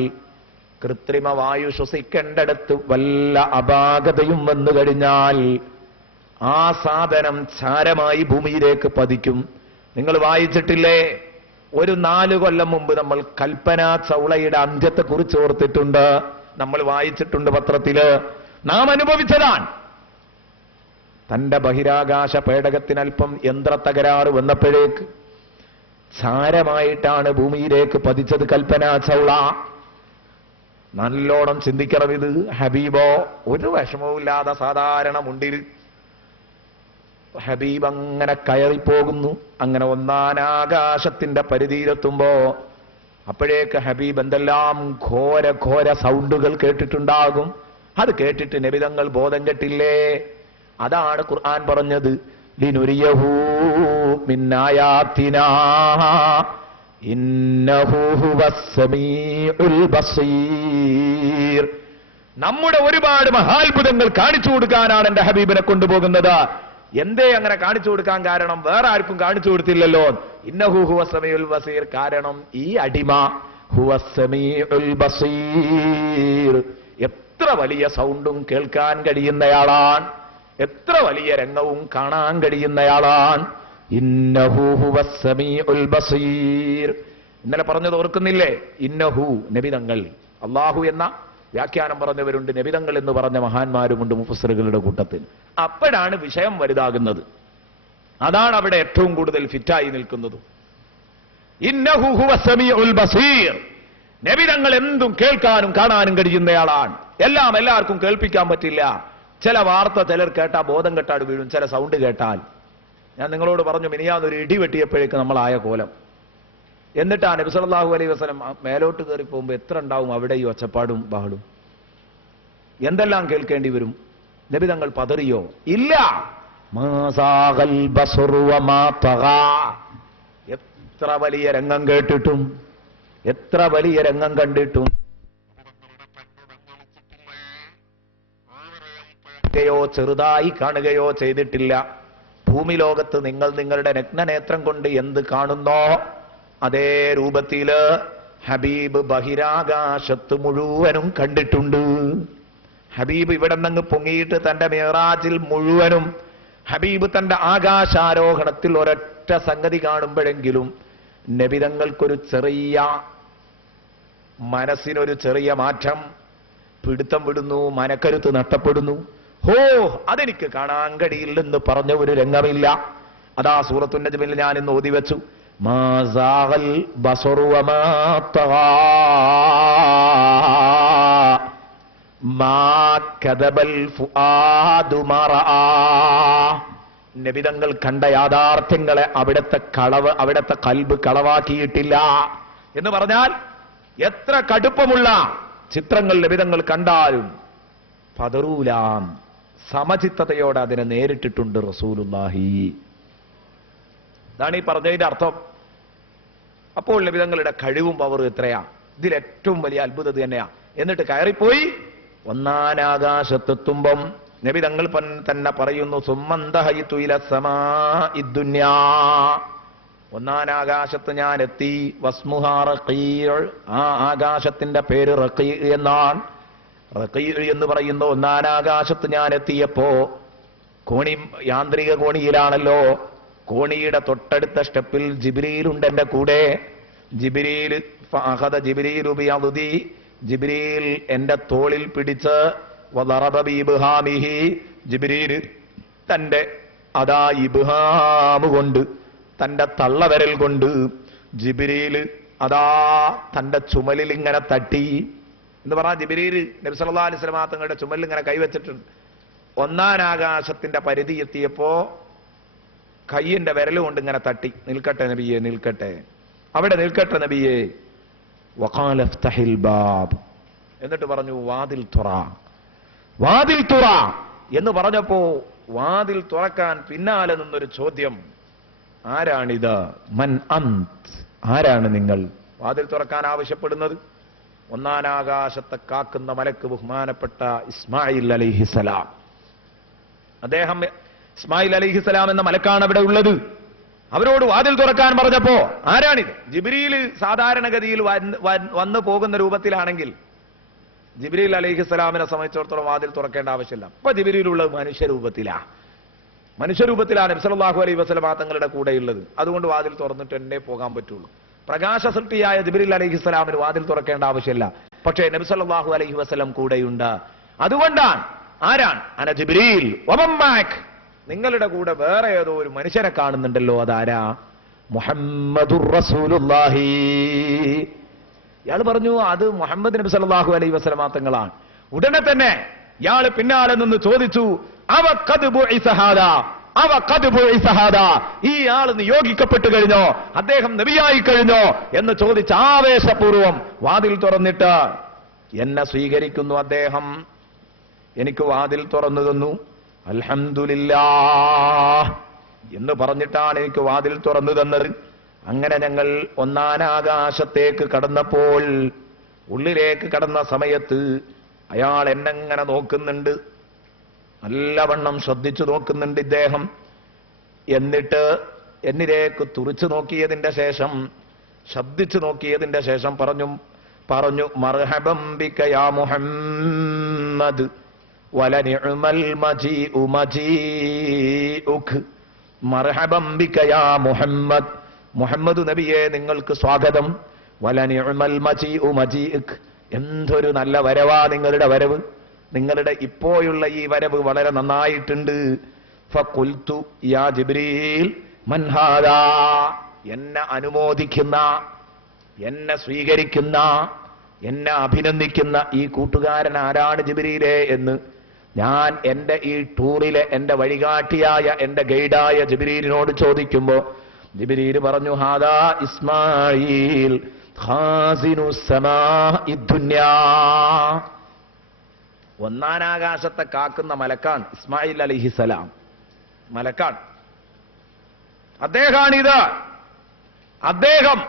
കൃത്രിമ വായു ശ്വസിക്കേണ്ടടുത്ത് വല്ല അപാകതയും വന്നു കഴിഞ്ഞാൽ ആ സാധനം ചാരമായി ഭൂമിയിലേക്ക് പതിക്കും. നിങ്ങൾ വായിച്ചിട്ടില്ലേ? ഒരു 4 കൊല്ലം മുമ്പ് നമ്മൾ കൽപ്പന ചൗളയുടെ അന്ത്യത്തെക്കുറിച്ച് ഓർത്തിട്ടുണ്ട്, നമ്മൾ വായിച്ചിട്ടുണ്ട് പത്രത്തില്, നാം അനുഭവിച്ചതാണ്. തന്റെ ബഹിരാകാശ പേടകത്തിനൽപ്പം യന്ത്ര തകരാറ് വന്നപ്പോഴേക്ക് ചാരമായിട്ടാണ് ഭൂമിയിലേക്ക് പതിച്ചത് കൽപ്പന ചൗള. നല്ലോണം ചിന്തിക്കണം. ഇത് ഹബീബോ ഒരു വിഷമവുമില്ലാതെ സാധാരണ മുണ്ടിൽ ഹബീബ് അങ്ങനെ കയറിപ്പോകുന്നു. അങ്ങനെ ഒന്നാനാകാശത്തിന്റെ പരിധിയിലെത്തുമ്പോ അപ്പോഴേക്ക് ഹബീബ് എന്തെല്ലാം ഘോര ഘോര സൗണ്ടുകൾ കേട്ടിട്ടുണ്ടാകും. അത് കേട്ടിട്ട് നബിതങ്ങൾ ബോധം കെട്ടില്ലേ? അതാണ് ഖുർആൻ പറഞ്ഞത്, ലിനുരിയഹു മിൻ ആയാതിനാ ഇന്നഹു ഹുവസ് സമീഉൽ ബസീർ. നമ്മുടെ ഒരുപാട് മഹാത്ഭുതങ്ങൾ കാണിച്ചു കൊടുക്കാനാണ് എന്റെ ഹബീബിനെ കൊണ്ടുപോകുന്നത്. എന്തേ അങ്ങനെ കാണിച്ചു കൊടുക്കാൻ കാരണം? വേറെ ആർക്കും കാണിച്ചു കൊടുത്തില്ലല്ലോ. ഇന്നഹു ഹുവസ് സമീഉൽ ബസീർ. കാരണം ഈ അടിമ ഹുവസ് സമീഉൽ ബസീർ, എത്ര വലിയ സൗണ്ടും കേൾക്കാൻ കഴിയുന്നയാളാണ്, എത്ര വലിയ രംഗവും കാണാൻ കഴിയുന്നയാളാണ്. ഇന്നഹു ഹുവസ് സമീഉൽ ബസീർ. ഇന്നലെ പറഞ്ഞത് ഓർക്കുന്നില്ലേ? ഇന്നഹു നബിതങ്ങൾ. അല്ലാഹു എന്ന വ്യാഖ്യാനം പറഞ്ഞവരുണ്ട്, നബിതങ്ങൾ എന്ന് പറഞ്ഞ മഹാന്മാരുമുണ്ട് മുഫസ്സിറുകളുടെ കൂട്ടത്തിൽ. അപ്പോഴാണ് വിഷയം വലുതാകുന്നത്. അതാണ് അവിടെ ഏറ്റവും കൂടുതൽ ഫിറ്റായി നിൽക്കുന്നത്. ഇന്നഹു ഹുവസ് സമീഉൽ ബസീർ. നബിതങ്ങൾ എന്തും കേൾക്കാനും കാണാനും കഴിയുന്നയാളാണ്. എല്ലാം എല്ലാവർക്കും കേൾപ്പിക്കാൻ പറ്റില്ല. ചില വാർത്ത ചിലർ കേട്ടാൽ ബോധം കെട്ടാട് വീഴും. ചില സൗണ്ട് കേട്ടാൽ, ഞാൻ നിങ്ങളോട് പറഞ്ഞു മിനിയാന്നൊരു ഇടി വെട്ടിയപ്പോഴേക്ക് നമ്മളായ കോലം. എന്നിട്ടാണ് നബി സല്ലല്ലാഹു അലൈഹി വസല്ലം മേലോട്ട് കയറി പോകുമ്പോൾ എത്ര ഉണ്ടാവും അവിടെ ഈ ഒച്ചപ്പാടും ബഹളും, എന്തെല്ലാം കേൾക്കേണ്ടി വരും. നബി തങ്ങൾ പതറിയോ? ഇല്ല. എത്ര വലിയ രംഗം കേട്ടിട്ടും എത്ര വലിയ രംഗം കണ്ടിട്ടും ചെറുതായി കാണുകയോ ചെയ്തിട്ടില്ല. ഭൂമി ലോകത്ത് നിങ്ങൾ നിങ്ങളുടെ നഗ്നനേത്രം കൊണ്ട് എന്ത് കാണുന്നോ അതേ രൂപത്തില് ഹബീബ് ബഹിരാകാശത്ത് മുഴുവനും കണ്ടിട്ടുണ്ട്. ഹബീബ് ഇവിടെ നിന്ന് പൊങ്ങിയിട്ട് തന്റെ മിഅ്റാജിൽ മുഴുവനും ഹബീബ് തന്റെ ആകാശാരോഹണത്തിൽ ഒരൊറ്റ സംഗതി കാണുമ്പോഴെങ്കിലും നബിതങ്ങൾക്കൊരു ചെറിയ മനസ്സിനൊരു ചെറിയ മാറ്റം, പിടുത്തം വിടുന്നു, മനക്കരുത്ത് നഷ്ടപ്പെടുന്നു. ഹോ, അതെനിക്ക് കാണാൻ കഴിയില്ലെന്ന് പറഞ്ഞ ഒരു രംഗമില്ല. അതാ സൂറത്തുൻ നജ്മിൽ ഞാൻ ഇന്ന് ഓതി വെച്ചു. മാ സാഗൽ ബസറു വമാ തഗാ മാ കദബൽ ഫുആദു മാ റആ. നബിതങ്ങൾ കണ്ട യാഥാർത്ഥ്യങ്ങളെ അവിടുത്തെ കൽബ് കളവാക്കിയിട്ടില്ല എന്ന് പറഞ്ഞാൽ എത്ര കടുപ്പമുള്ള ചിത്രങ്ങൾ നബിതങ്ങൾ കണ്ടാലും പതറൂലാം, സമചിത്തതയോടെ അതിനെ നേരിട്ടിട്ടുണ്ട് റസൂലുള്ളാഹി. ഇതാണ് ഈ പറഞ്ഞതിന്റെ അർത്ഥം. അപ്പോൾ നബിതങ്ങളുടെ കഴിവും പവറും എത്രയാ! ഇതിലേറ്റവും വലിയ അത്ഭുതം തന്നെയാ. എന്നിട്ട് കയറിപ്പോയി ഒന്നാനാകാശത്തെത്തുമ്പം നബിതങ്ങൾ തന്നെ പറയുന്നു, സുമ്മന്തഹയിതു ഇല സമാഇ ദുനിയാ, ഒന്നാനാകാശത്ത് ഞാൻ എത്തി. വസ്മുഹാ റഖീഉ, ആ ആകാശത്തിന്റെ പേര് റഖീഉ എന്നാണ്. റഖീഉ എന്ന് പറയുന്ന ഒന്നാനാകാശത്ത് ഞാൻ എത്തിയപ്പോ കോണി യാന്ത്രിക കോണിയിലാണല്ലോ. കോണിയുടെ തൊട്ടടുത്ത സ്റ്റെപ്പിൽ ജിബ്രീലുണ്ട് എന്റെ കൂടെ. ജിബ്രീൽ ഫഅഖദ ജിബ്രീലു ബിയദ്ദി, ജിബ്രീൽ എന്റെ തോളിൽ പിടിച്ച് വദറബ ബിഇബ്ഹാമിഹി, ജിബ്രീൽ തന്റെ അതാ ഇബ്ഹാം കൊണ്ട്, തന്റെ തള്ളവരൽ കൊണ്ട് ജിബ്രീൽ അതാ തന്റെ ചുമലിൽ ഇങ്ങനെ തട്ടി എന്ന് പറഞ്ഞാൽ ജിബ്രീൽ നബി സല്ലല്ലാഹു അലൈഹി വസല്ലം തങ്ങളുടെ ചുമലിൽ ഇങ്ങനെ കൈവച്ചിട്ടുണ്ട്. ഒന്നാനാകാശത്തിന്റെ പരിധി എത്തിയപ്പോ കയ്യിന്റെ വിരൽ കൊണ്ട് ഇങ്ങനെ തട്ടി, നിൽക്കട്ടെ നബിയെ, നിൽക്കട്ടെ, അവിടെ നിൽക്കട്ടെ നബിയെ. വഖാല ഇഫ്തഹിൽ ബാബ്, എന്നിട്ട് പറഞ്ഞു വാതിൽ തുറ, വാതിൽ തുറ എന്ന് പറഞ്ഞപ്പോ വാതിൽ തുറക്കാൻ പിന്നാലെ നിന്നൊരു ചോദ്യം, ആരാണിത്? മൻ അന്ത്, ആരാണ് നിങ്ങൾ? വാതിൽ തുറക്കാൻ ആവശ്യപ്പെടുന്നത് ഒന്നാനാകാശത്തെ കാക്കുന്ന മലക്ക് ബഹുമാനപ്പെട്ട ഇസ്മായിൽ അലൈഹിസലാം. അദ്ദേഹം ഇസ്മായിൽ അലൈഹിസലാം എന്ന മലക്കാണ് അവിടെ ഉള്ളത്. അവരോട് വാതിൽ തുറക്കാൻ പറഞ്ഞപ്പോ ആരാണിത്? ജിബ്രീൽ സാധാരണഗതിയിൽ വന്നു പോകുന്ന രൂപത്തിലാണെങ്കിൽ ജിബ്രീൽ അലൈഹിസ്സലാമിനെ സംബന്ധിച്ചിടത്തോളം വാതിൽ തുറക്കേണ്ട ആവശ്യമില്ല. ഇപ്പൊ ജിബ്രീലുള്ളത് മനുഷ്യരൂപത്തിലാണ് നബി സല്ലല്ലാഹു അലൈഹി വസല്ലം തങ്ങളുടെ കൂടെയുള്ളത്. അതുകൊണ്ട് വാതിൽ തുറന്നിട്ട് എന്നെ പോകാൻ പറ്റുള്ളൂ. പ്രകാശ സൃഷ്ടിയായ ജിബ്രീൽ അലൈഹിസ്സലാമിന് വാതിൽ തുറക്കേണ്ട ആവശ്യമില്ല. പക്ഷേ നബി സല്ലല്ലാഹു അലൈഹി വസല്ലം കൂടെയുണ്ട്. അതുകൊണ്ടാണ് ആരാണ്? അന ജിബ്രീൽ വമമ്മാക്, നിങ്ങളുടെ കൂടെ വേറെ ഏതോ ഒരു മനുഷ്യനെ കാണുന്നുണ്ടല്ലോ, അതാരാ? മുഹമ്മദുർ റസൂലുള്ളാഹി. ഇയാൾ പറഞ്ഞു അത് മുഹമ്മദ് നബി സല്ലല്ലാഹു അലൈഹി വസല്ലം തങ്ങളാണ്. ഉടനെ തന്നെ ഇയാൾ പിന്നാലെ നിന്ന് ചോദിച്ചു, അവ ഖദ് ബുഇസ ഹാദാ, അവ ഖദ് ബുഇസ ഹാദാ, ഈ ആൾ നിയോഗിക്കപ്പെട്ടു കഴിഞ്ഞോ, അദ്ദേഹം നബിയായി കഴിഞ്ഞോ എന്ന് ചോദിച്ച് ആവേശപൂർവം വാതിൽ തുറന്നിട്ട് എന്നെ സ്വീകരിക്കുന്നു അദ്ദേഹം. എനിക്ക് വാതിൽ തുറന്നു തന്നു. അൽഹംദുലില്ലാഹ് എന്ന് പറഞ്ഞിട്ടാണ് എനിക്ക് വാതിൽ തുറന്നു തന്നത്. അങ്ങനെ ഞങ്ങൾ ഒന്നാനാകാശത്തേക്ക് കടന്നപ്പോൾ, ഉള്ളിലേക്ക് കടന്ന സമയത്ത് അയാൾ എന്നെങ്ങനെ നോക്കുന്നുണ്ട്, നല്ലവണ്ണം ശ്രദ്ധിച്ചു നോക്കുന്നുണ്ട് ഇദ്ദേഹം. എന്നിട്ട് എന്നിലേക്ക് തുറിച്ചു നോക്കിയതിന്റെ ശേഷം, ശബ്ദിച്ചു നോക്കിയതിന്റെ ശേഷം പറഞ്ഞു മർഹബം ബിക യാ മുഹമ്മദ് വലനിഅമൽ മജീഉ മജീഉക്. മർഹബം ബിക യാ മുഹമ്മദ്, മുഹമ്മദ് നബിയെ നിങ്ങൾക്ക് സ്വാഗതം. വലനിഅമൽ മജീഉ മജീഉക്, എന്തൊരു നല്ല വരവാ നിങ്ങളുടെ വരവ്, നിങ്ങളുടെ ഇപ്പോഴുള്ള ഈ വരവ് വളരെ നന്നായിട്ടുണ്ട്. ഫഖുൽതു യാ ജിബ്രീൽ മൻ ഹാദാ, എന്നെ അനുമോദിക്കുന്ന, എന്നെ സ്വീകരിക്കുന്ന, എന്നെ അഭിനന്ദിക്കുന്ന ഈ കൂട്ടുകാരൻ ആരാണ് ജിബ്രീലേ എന്ന് ഞാൻ എന്റെ ഈ ടൂറിലെ എന്റെ വഴികാട്ടിയായ എന്റെ ഗൈഡായ ജിബ്രീലിനോട് ചോദിക്കുമ്പോ ജിബ്രീൽ പറഞ്ഞു ഹാദാ ഇസ്മായിൽ ഖാസിനു സമാഇ ദുനിയാ, ഒന്നാനാകാശത്തെ കാക്കുന്ന മലക്കാണ് ഇസ്മായിൽ അലൈഹിസലാം, മലക്കാണ് അദ്ദേഹാണിത്. അദ്ദേഹം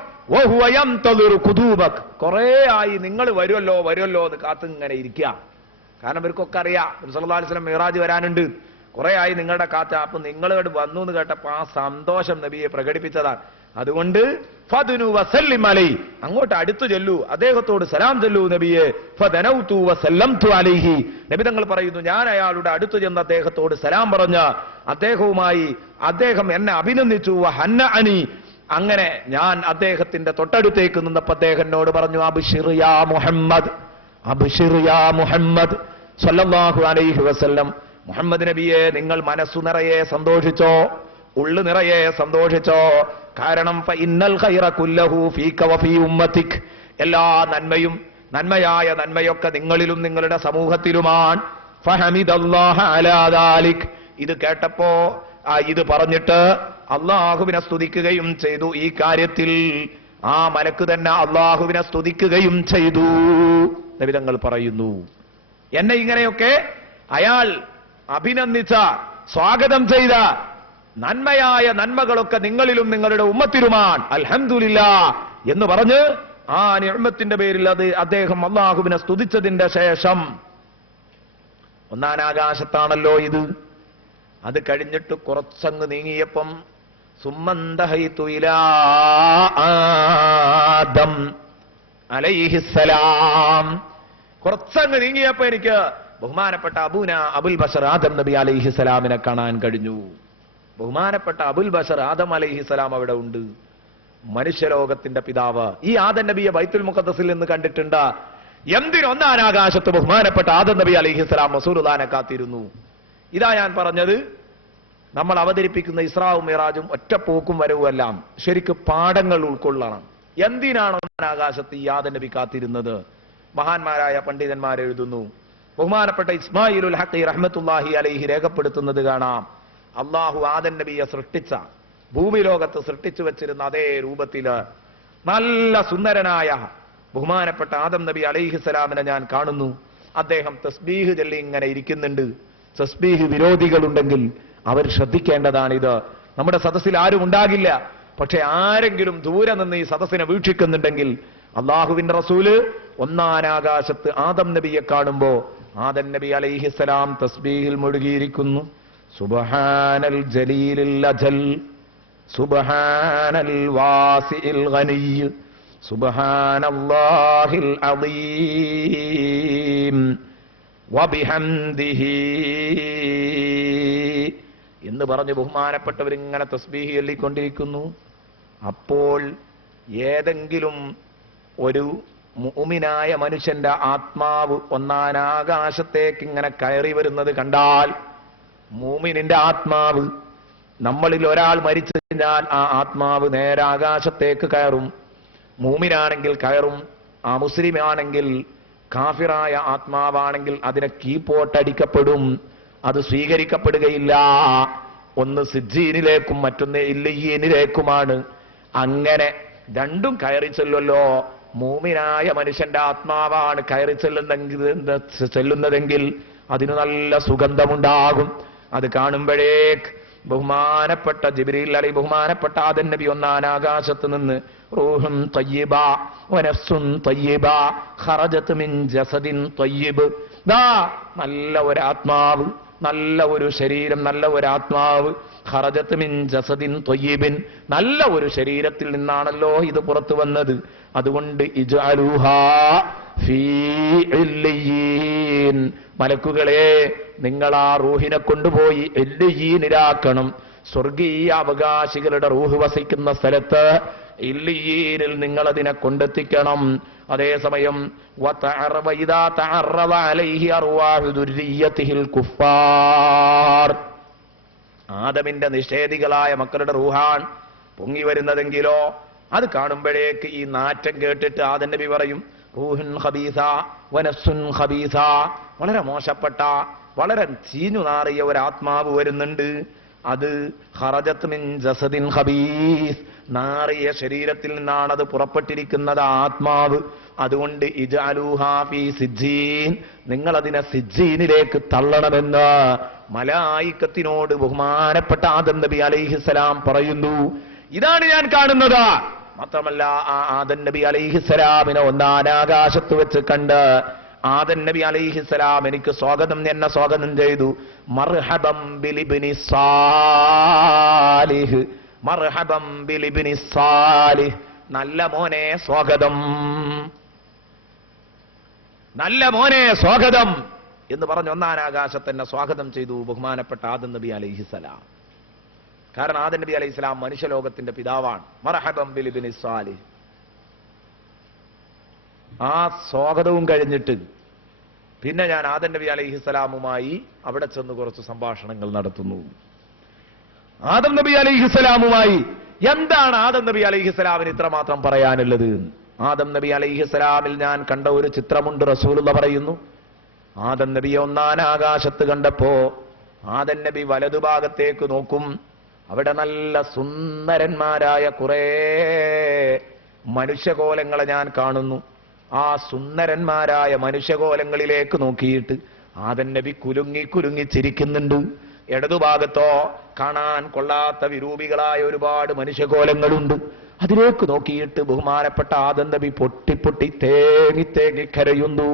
കുറെ ആയി നിങ്ങൾ വരുമല്ലോ എന്ന് കാത്തിങ്ങനെ ഇരിക്കുക. കാരണം ഇവർക്കൊക്കെ അറിയാം നബി സല്ലല്ലാഹു അലൈഹി വസല്ലം മിഅ്റാജ് വരാനുണ്ട്. കുറെ ആയി നിങ്ങളുടെ കാത്ത, അപ്പൊ നിങ്ങളോട് വന്നു എന്ന് കേട്ടപ്പോ ആ സന്തോഷം നബിയെ പ്രകടിപ്പിച്ചതാണ്. അതുകൊണ്ട് ഫദ്നു വസല്ലിം അലൈ, അങ്ങോട്ട് അടുത്തു ചെല്ലൂ, അദ്ദേഹത്തോട് സലാം ചെല്ലൂ നബിയെ. ഫദനൗതു വസല്ലംതു അലൈഹി, നബി തങ്ങൾ പറയുന്നു, ഞാൻ അയാളുടെ അടുത്തു ചെന്ന് അദ്ദേഹത്തോട് സലാം പറഞ്ഞ് അദ്ദേഹം എന്നെ അഭിനന്ദിച്ചു. വഹന്നഅനി, അങ്ങനെ ഞാൻ അദ്ദേഹത്തിന്റെ തൊട്ടടുത്തേക്ക് നിന്നപ്പോ അദ്ദേഹം എന്നോട് പറഞ്ഞു, അബ്ശിർ യാ മുഹമ്മദ്, അബ്ശിർ യാ മുഹമ്മദ് സല്ലല്ലാഹു അലൈഹി വസല്ലം, മുഹമ്മദ് നബിയെ നിങ്ങൾ മനസ്സു നിറയെ സന്തോഷിച്ചോ, ഉള്ളു നിറയെ സന്തോഷിച്ചോ. കാരണം ഫഇന്നൽ ഖൈറ കുല്ലഹു ഫീക വഫീ ഉമ്മതിക്, എല്ലാ നന്മയായ നന്മയൊക്കെ നിങ്ങളിലും നിങ്ങളുടെ സമൂഹത്തിലുമാണ്. ഫഹമിദല്ലാഹ അലാ ദാലിക്, ഇത് കേട്ടപ്പോ ഇത് പറഞ്ഞിട്ട് അള്ളാഹുവിനെ സ്തുതിക്കുകയും ചെയ്തു. ഈ കാര്യത്തിൽ ആ മലക്ക് തന്നെ അള്ളാഹുവിനെ സ്തുതിക്കുകയും ചെയ്തു. നബി തങ്ങൾ പറയുന്നു, എന്നെ ഇങ്ങനെയൊക്കെ അയാൾ അഭിനന്ദിച്ച, സ്വാഗതം ചെയ്ത നന്മയായ നന്മകളൊക്കെ നിങ്ങളിലും നിങ്ങളുടെ ഉമ്മത്തിലുമാണ്, അൽഹംദുലില്ലാഹ് എന്ന് പറഞ്ഞ് ആ നിഅമത്തിന്റെ പേരിൽ അദ്ദേഹം അള്ളാഹുവിനെ സ്തുതിച്ചതിന്റെ ശേഷം, ഒന്നാനാകാശത്താണല്ലോ ഇത്, അത് കഴിഞ്ഞിട്ട് കുറച്ചങ്ങ് നീങ്ങിയപ്പം സുമ്മന്തഹൈതു ഇലാ ആദം അലൈഹിസ്സലാം, കുറച്ചങ്ങ് നീങ്ങിയപ്പോ എനിക്ക് ബഹുമാനപ്പെട്ട അബുൽ ബശർ ആദം നബി അലൈഹിസ്സലാമിനെ കാണാൻ കഴിഞ്ഞു. ബഹുമാനപ്പെട്ട അബുൽ ബശർ ആദം അലൈഹിസ്സലാം അവിടെ ഉണ്ട്, മനുഷ്യലോകത്തിന്റെ പിതാവ്. ഈ ആദം നബിയെ ബൈത്തുൽ മുഖദ്ദസിൽ നിന്ന് കണ്ടിട്ടുണ്ട്. എന്തിനൊന്നാനാകാശത്ത് ബഹുമാനപ്പെട്ട ആദം നബി അലൈഹിസ്സലാം റസൂലുള്ളാഹിനെ കാത്തിരുന്നു. ഇതാ ഞാൻ പറഞ്ഞത്, നമ്മൾ അവതരിപ്പിക്കുന്ന ഇസ്രാവും മിറാജും ഒറ്റപ്പോക്കും വരവുമെല്ലാം ശരിക്ക് പാഠങ്ങൾ ഉൾക്കൊള്ളണം. എന്തിനാണ് ഒന്നാനാകാശത്ത് ഈ ആദം നബി കാത്തിരുന്നത്? മഹാന്മാരായ പണ്ഡിതന്മാർ എഴുതുന്നു. ബഹുമാനപ്പെട്ട ഇസ്മായിലുൽ ഹഖി റഹ്മത്തുള്ളാഹി അലൈഹി രേഖപ്പെടുത്തുന്നത് കാണാം, അള്ളാഹു ആദം നബിയെ സൃഷ്ടിച്ച, ഭൂമി ലോകത്ത് സൃഷ്ടിച്ചു വെച്ചിരുന്ന അതേ രൂപത്തില് നല്ല സുന്ദരനായ ബഹുമാനപ്പെട്ട ആദം നബി അലൈഹിസ്സലാമിനെ ഞാൻ കാണുന്നു. അദ്ദേഹം തസ്ബീഹ് ചൊല്ലി ഇങ്ങനെ ഇരിക്കുന്നുണ്ട്. തസ്ബീഹ് വിരോധികളുണ്ടെങ്കിൽ അവർ ശ്രദ്ധിക്കേണ്ടതാണിത്. നമ്മുടെ സദസ്സിൽ ആരും ഉണ്ടാകില്ല, പക്ഷെ ആരെങ്കിലും ദൂരെ നിന്ന് ഈ സദസ്സിനെ വീക്ഷിക്കുന്നുണ്ടെങ്കിൽ, അള്ളാഹുവിന്റെ റസൂല് ഒന്നാനാകാശത്ത് ആദം നബിയെ കാണുമ്പോ ആദം നബി അലൈഹിസ്സലാം തസ്ബീഹിൽ മുഴുകിയിരിക്കുന്നു. സുബ്ഹാനൽ ജലീലിൽ അജൽ, സുബ്ഹാനൽ വാസിഇൽ ഗനിയ്, സുബ്ഹാനല്ലാഹിൽ അദീം വബിഹംദിഹി എന്ന് പറഞ്ഞ് ബഹുമാനപ്പെട്ടവരിങ്ങനെ തസ്ബീഹ് ചൊല്ലിക്കൊണ്ടിരിക്കുന്നു. അപ്പോൾ ഏതെങ്കിലും ഒരു മുഅ്മിനായ മനുഷ്യന്റെ ആത്മാവ് ഒന്നാനാകാശത്തേക്ക് ഇങ്ങനെ കയറി വരുന്നത് കണ്ടാൽ, മുഅ്മിനിന്റെ ആത്മാവ്, നമ്മളിൽ ഒരാൾ മരിച്ചു കഴിഞ്ഞാൽ ആ ആത്മാവ് നേരെ ആകാശത്തേക്ക് കയറും. മുഅ്മിനാണെങ്കിൽ കയറും, ആ മുസ്ലിമാണെങ്കിൽ, കാഫിറായ ആത്മാവാണെങ്കിൽ അതിനെ കീപ്പോട്ടടിക്കപ്പെടും, അത് സ്വീകരിക്കപ്പെടുകയില്ല. ഒന്ന് സിജ്ജീനിലേക്കും മറ്റൊന്ന് ഇല്ലീനിലേക്കുമാണ്. അങ്ങനെ കയറി ചെല്ലുമല്ലോ. മൂമിനായ മനുഷ്യന്റെ ആത്മാവാണ് കയറി ചെല്ലുന്നതെങ്കിൽ അതിന് നല്ല സുഗന്ധമുണ്ടാകും. അത് കാണുമ്പോഴേക്ക് ബഹുമാനപ്പെട്ട ജിബ്രീൽ ബഹുമാനപ്പെട്ട ആദം നബി ഒന്നാനാകാശത്ത് നിന്ന് റൂഹുൻ തയ്യിബ വനഫ്സുൻ തയ്യിബ ഖറജത് മിൻ ജസദിൻ തയ്യിബ്, നല്ല ഒരു ആത്മാവ്, നല്ല ഒരു ശരീരം, നല്ല ഒരു ആത്മാവ്, ഖറജത് മിൻ ജസദിൻ തയ്യിബിൻ, നല്ല ഒരു ശരീരത്തിൽ നിന്നാണല്ലോ ഇത് പുറത്തു വന്നത്. അതുകൊണ്ട് ഇജ്അലൂഹാ ഫീ ഇല്ലിയീൻ, മലക്കുകളെ നിങ്ങൾ ആ റൂഹിനെ കൊണ്ടുപോയി ഇല്ലിയീനിലാക്കണം. സ്വർഗീയ അവകാശികളുടെ റൂഹ് വസിക്കുന്ന സ്ഥലത്ത് ഇല്ലിയീനിൽ നിങ്ങൾ അതിനെ കൊണ്ടെത്തിക്കണം. അതേസമയം ആദമിന്റെ നിഷേധികളായ മക്കളുടെ റൂഹാൻ പൊങ്ങി വരുന്നതെങ്കിലോ അത് കാണുമ്പോഴേക്ക് ഈ നാറ്റം കേട്ടിട്ട് ആദം നബി പറയും, റൂഹുൻ ഖബീസ വനഫ്സുൻ ഖബീസ, വളരെ മോശപ്പെട്ട, വളരെ ചീഞ്ഞു നാറിയ ഒരു ആത്മാവ് വരുന്നുണ്ട്. അത് ഖറജത് മിൻ ജസദിൻ ഖബീസ്, നാറിയ ശരീരത്തിൽ നിന്നാണ് അത് പുറപ്പെട്ടിരിക്കുന്നത് ആത്മാവ്. അതുകൊണ്ട് ഇജ്അലൂഹാ ഫീ സിജ്ജീൻ, നിങ്ങൾ അതിനെ സിജ്ജീനിലേക്ക് തള്ളണമെന്ന് മലായിക്കത്തിനോട് ബഹുമാനപ്പെട്ട ആദം നബി അലൈഹിസ്സലാം പറയുന്നു. ഇതാണ് ഞാൻ കാണുന്നത്. മാത്രമല്ല ആ ആദം നബി അലൈഹിസ്സലാമിനെ ഒന്നാനാകാശത്ത് വെച്ച് കണ്ട് ആദം നബി അലൈഹിസ്സലാം എനിക്ക് എന്നെ സ്വാഗതം ചെയ്തു. മർഹബം ബിലിബ്നി സാലിഹ്, മർഹബം ബിലിബ്നി സാലിഹ്, നല്ല മോനെ സ്വാഗതം, നല്ല മോനെ സ്വാഗതം എന്ന് പറഞ്ഞ് ഒന്നാം ആകാശത്ത് എന്നെ സ്വാഗതം ചെയ്തു ബഹുമാനപ്പെട്ട ആദം നബി അലൈഹിസ്സലാം. കാരണം ആദം നബി അലൈഹിസ്സലാം മനുഷ്യലോകത്തിന്റെ പിതാവാണ്. മർഹബം ബിലിബ്നി സാലിഹ്. ആ സ്വാഗതവും കഴിഞ്ഞിട്ട് പിന്നെ ഞാൻ ആദം നബി അലൈഹിസ്സലാമുമായി അവിടെ ചെന്ന് കുറച്ച് സംഭാഷണങ്ങൾ നടത്തുന്നു. ആദം നബി അലൈഹിസ്സലാമുമായി എന്താണ് ആദം നബി അലൈഹിസ്സലാമിന് ഇത്രമാത്രം പറയാനുള്ളത്? ആദം നബി അലൈഹിസ്സലാമിൽ ഞാൻ കണ്ട ഒരു ചിത്രമുണ്ട്. റസൂലുള്ള പറയുന്നു, ആദം നബിയെ ഒന്നാം ആകാശത്ത് കണ്ടപ്പോ ആദം നബി വലതുഭാഗത്തേക്ക് നോക്കും, അവിടെ നല്ല സുന്ദരന്മാരായ കുറെ മനുഷ്യകോലങ്ങളെ ഞാൻ കാണുന്നു. ആ സുന്ദരന്മാരായ മനുഷ്യകോലങ്ങളിലേക്ക് നോക്കിയിട്ട് ആദം നബി കുലുങ്ങി ചിരിക്കുന്നുണ്ട്. ഇടതുഭാഗത്തോ കാണാൻ കൊള്ളാത്ത വിരൂപികളായ ഒരുപാട് മനുഷ്യകോലങ്ങളുണ്ട്. അതിലേക്ക് നോക്കിയിട്ട് ബഹുമാനപ്പെട്ട ആദം നബി പൊട്ടി തേങ്ങി കരയുന്നു.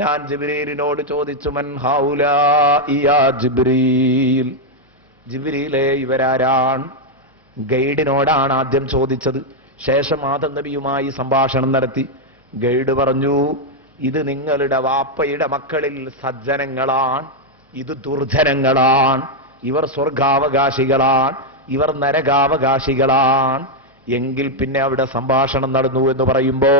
ഞാൻ ജിബ്രീലിനോട് ചോദിച്ചു, മൻ ഹൗലാഇ യാ ജിബ്രീൽ, ജിബ്രീലേ ഇവരാരാണ്? ഗൈഡിനോടാണ് ആദ്യം ചോദിച്ചത്. ശേഷം ആദം നബിയുമായി സംഭാഷണം നടത്തി. ഗൈഡ് പറഞ്ഞു, ഇത് നിങ്ങളുടെ വാപ്പയുടെ മക്കളിൽ സജ്ജനങ്ങളാണ്, ഇത് ദുർജനങ്ങളാണ്, ഇവർ സ്വർഗാവകാശികളാണ്, ഇവർ നരകാവകാശികളാണ്. എങ്കിൽ പിന്നെ അവിടെ സംഭാഷണം നടന്നു എന്ന് പറയുമ്പോ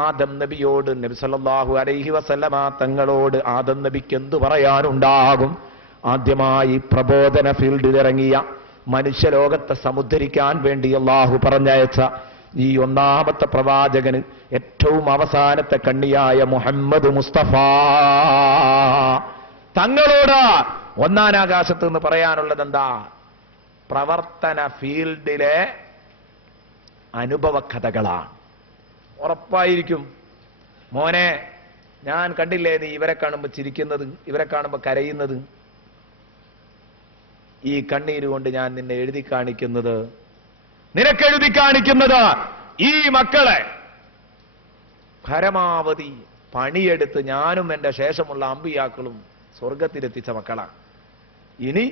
ആദം നബിയോട് നബി സല്ലല്ലാഹു അലൈഹി വസല്ലമ തങ്ങളോട് ആദം നബിക്ക് എന്തു പറയാനുണ്ടാകും? ആദ്യമായി പ്രബോധന ഫീൽഡിൽ ഇറങ്ങിയ മനുഷ്യലോകത്തെ സമുദ്ധരിക്കാൻ വേണ്ടി അല്ലാഹു പറഞ്ഞയച്ച ഈ ഒന്നാമത്തെ പ്രവാചകന് ഏറ്റവും അവസാനത്തെ കണ്ണിയായ മുഹമ്മദ് മുസ്തഫ തങ്ങളോട് ഒന്നാം ആകാശത്ത് നിന്ന് പറയാനുള്ളത് എന്താ? പ്രവർത്തന ഫീൽഡിലെ അനുഭവ കഥകളാണ്. ഉറപ്പായിരിക്കും മോനെ, ഞാൻ കണ്ടില്ലേ നീ ഇവരെ കാണുമ്പോ ചിരിക്കുന്നത്, ഇവരെ കാണുമ്പോ കരയുന്നത്, ഈ കണ്ണീര് കൊണ്ട് ഞാൻ നിന്നെ എഴുതി കാണിക്കുന്നത്, നിനക്കെഴുതി കാണിക്കുന്നത് ഈ മക്കളെ പരമാവധി പണിയെടുത്ത് ഞാനും എന്റെ ശേഷമുള്ള അമ്പിയാക്കളും സ്വർഗത്തിലെത്തിച്ച മക്കളാണ്. ഇനി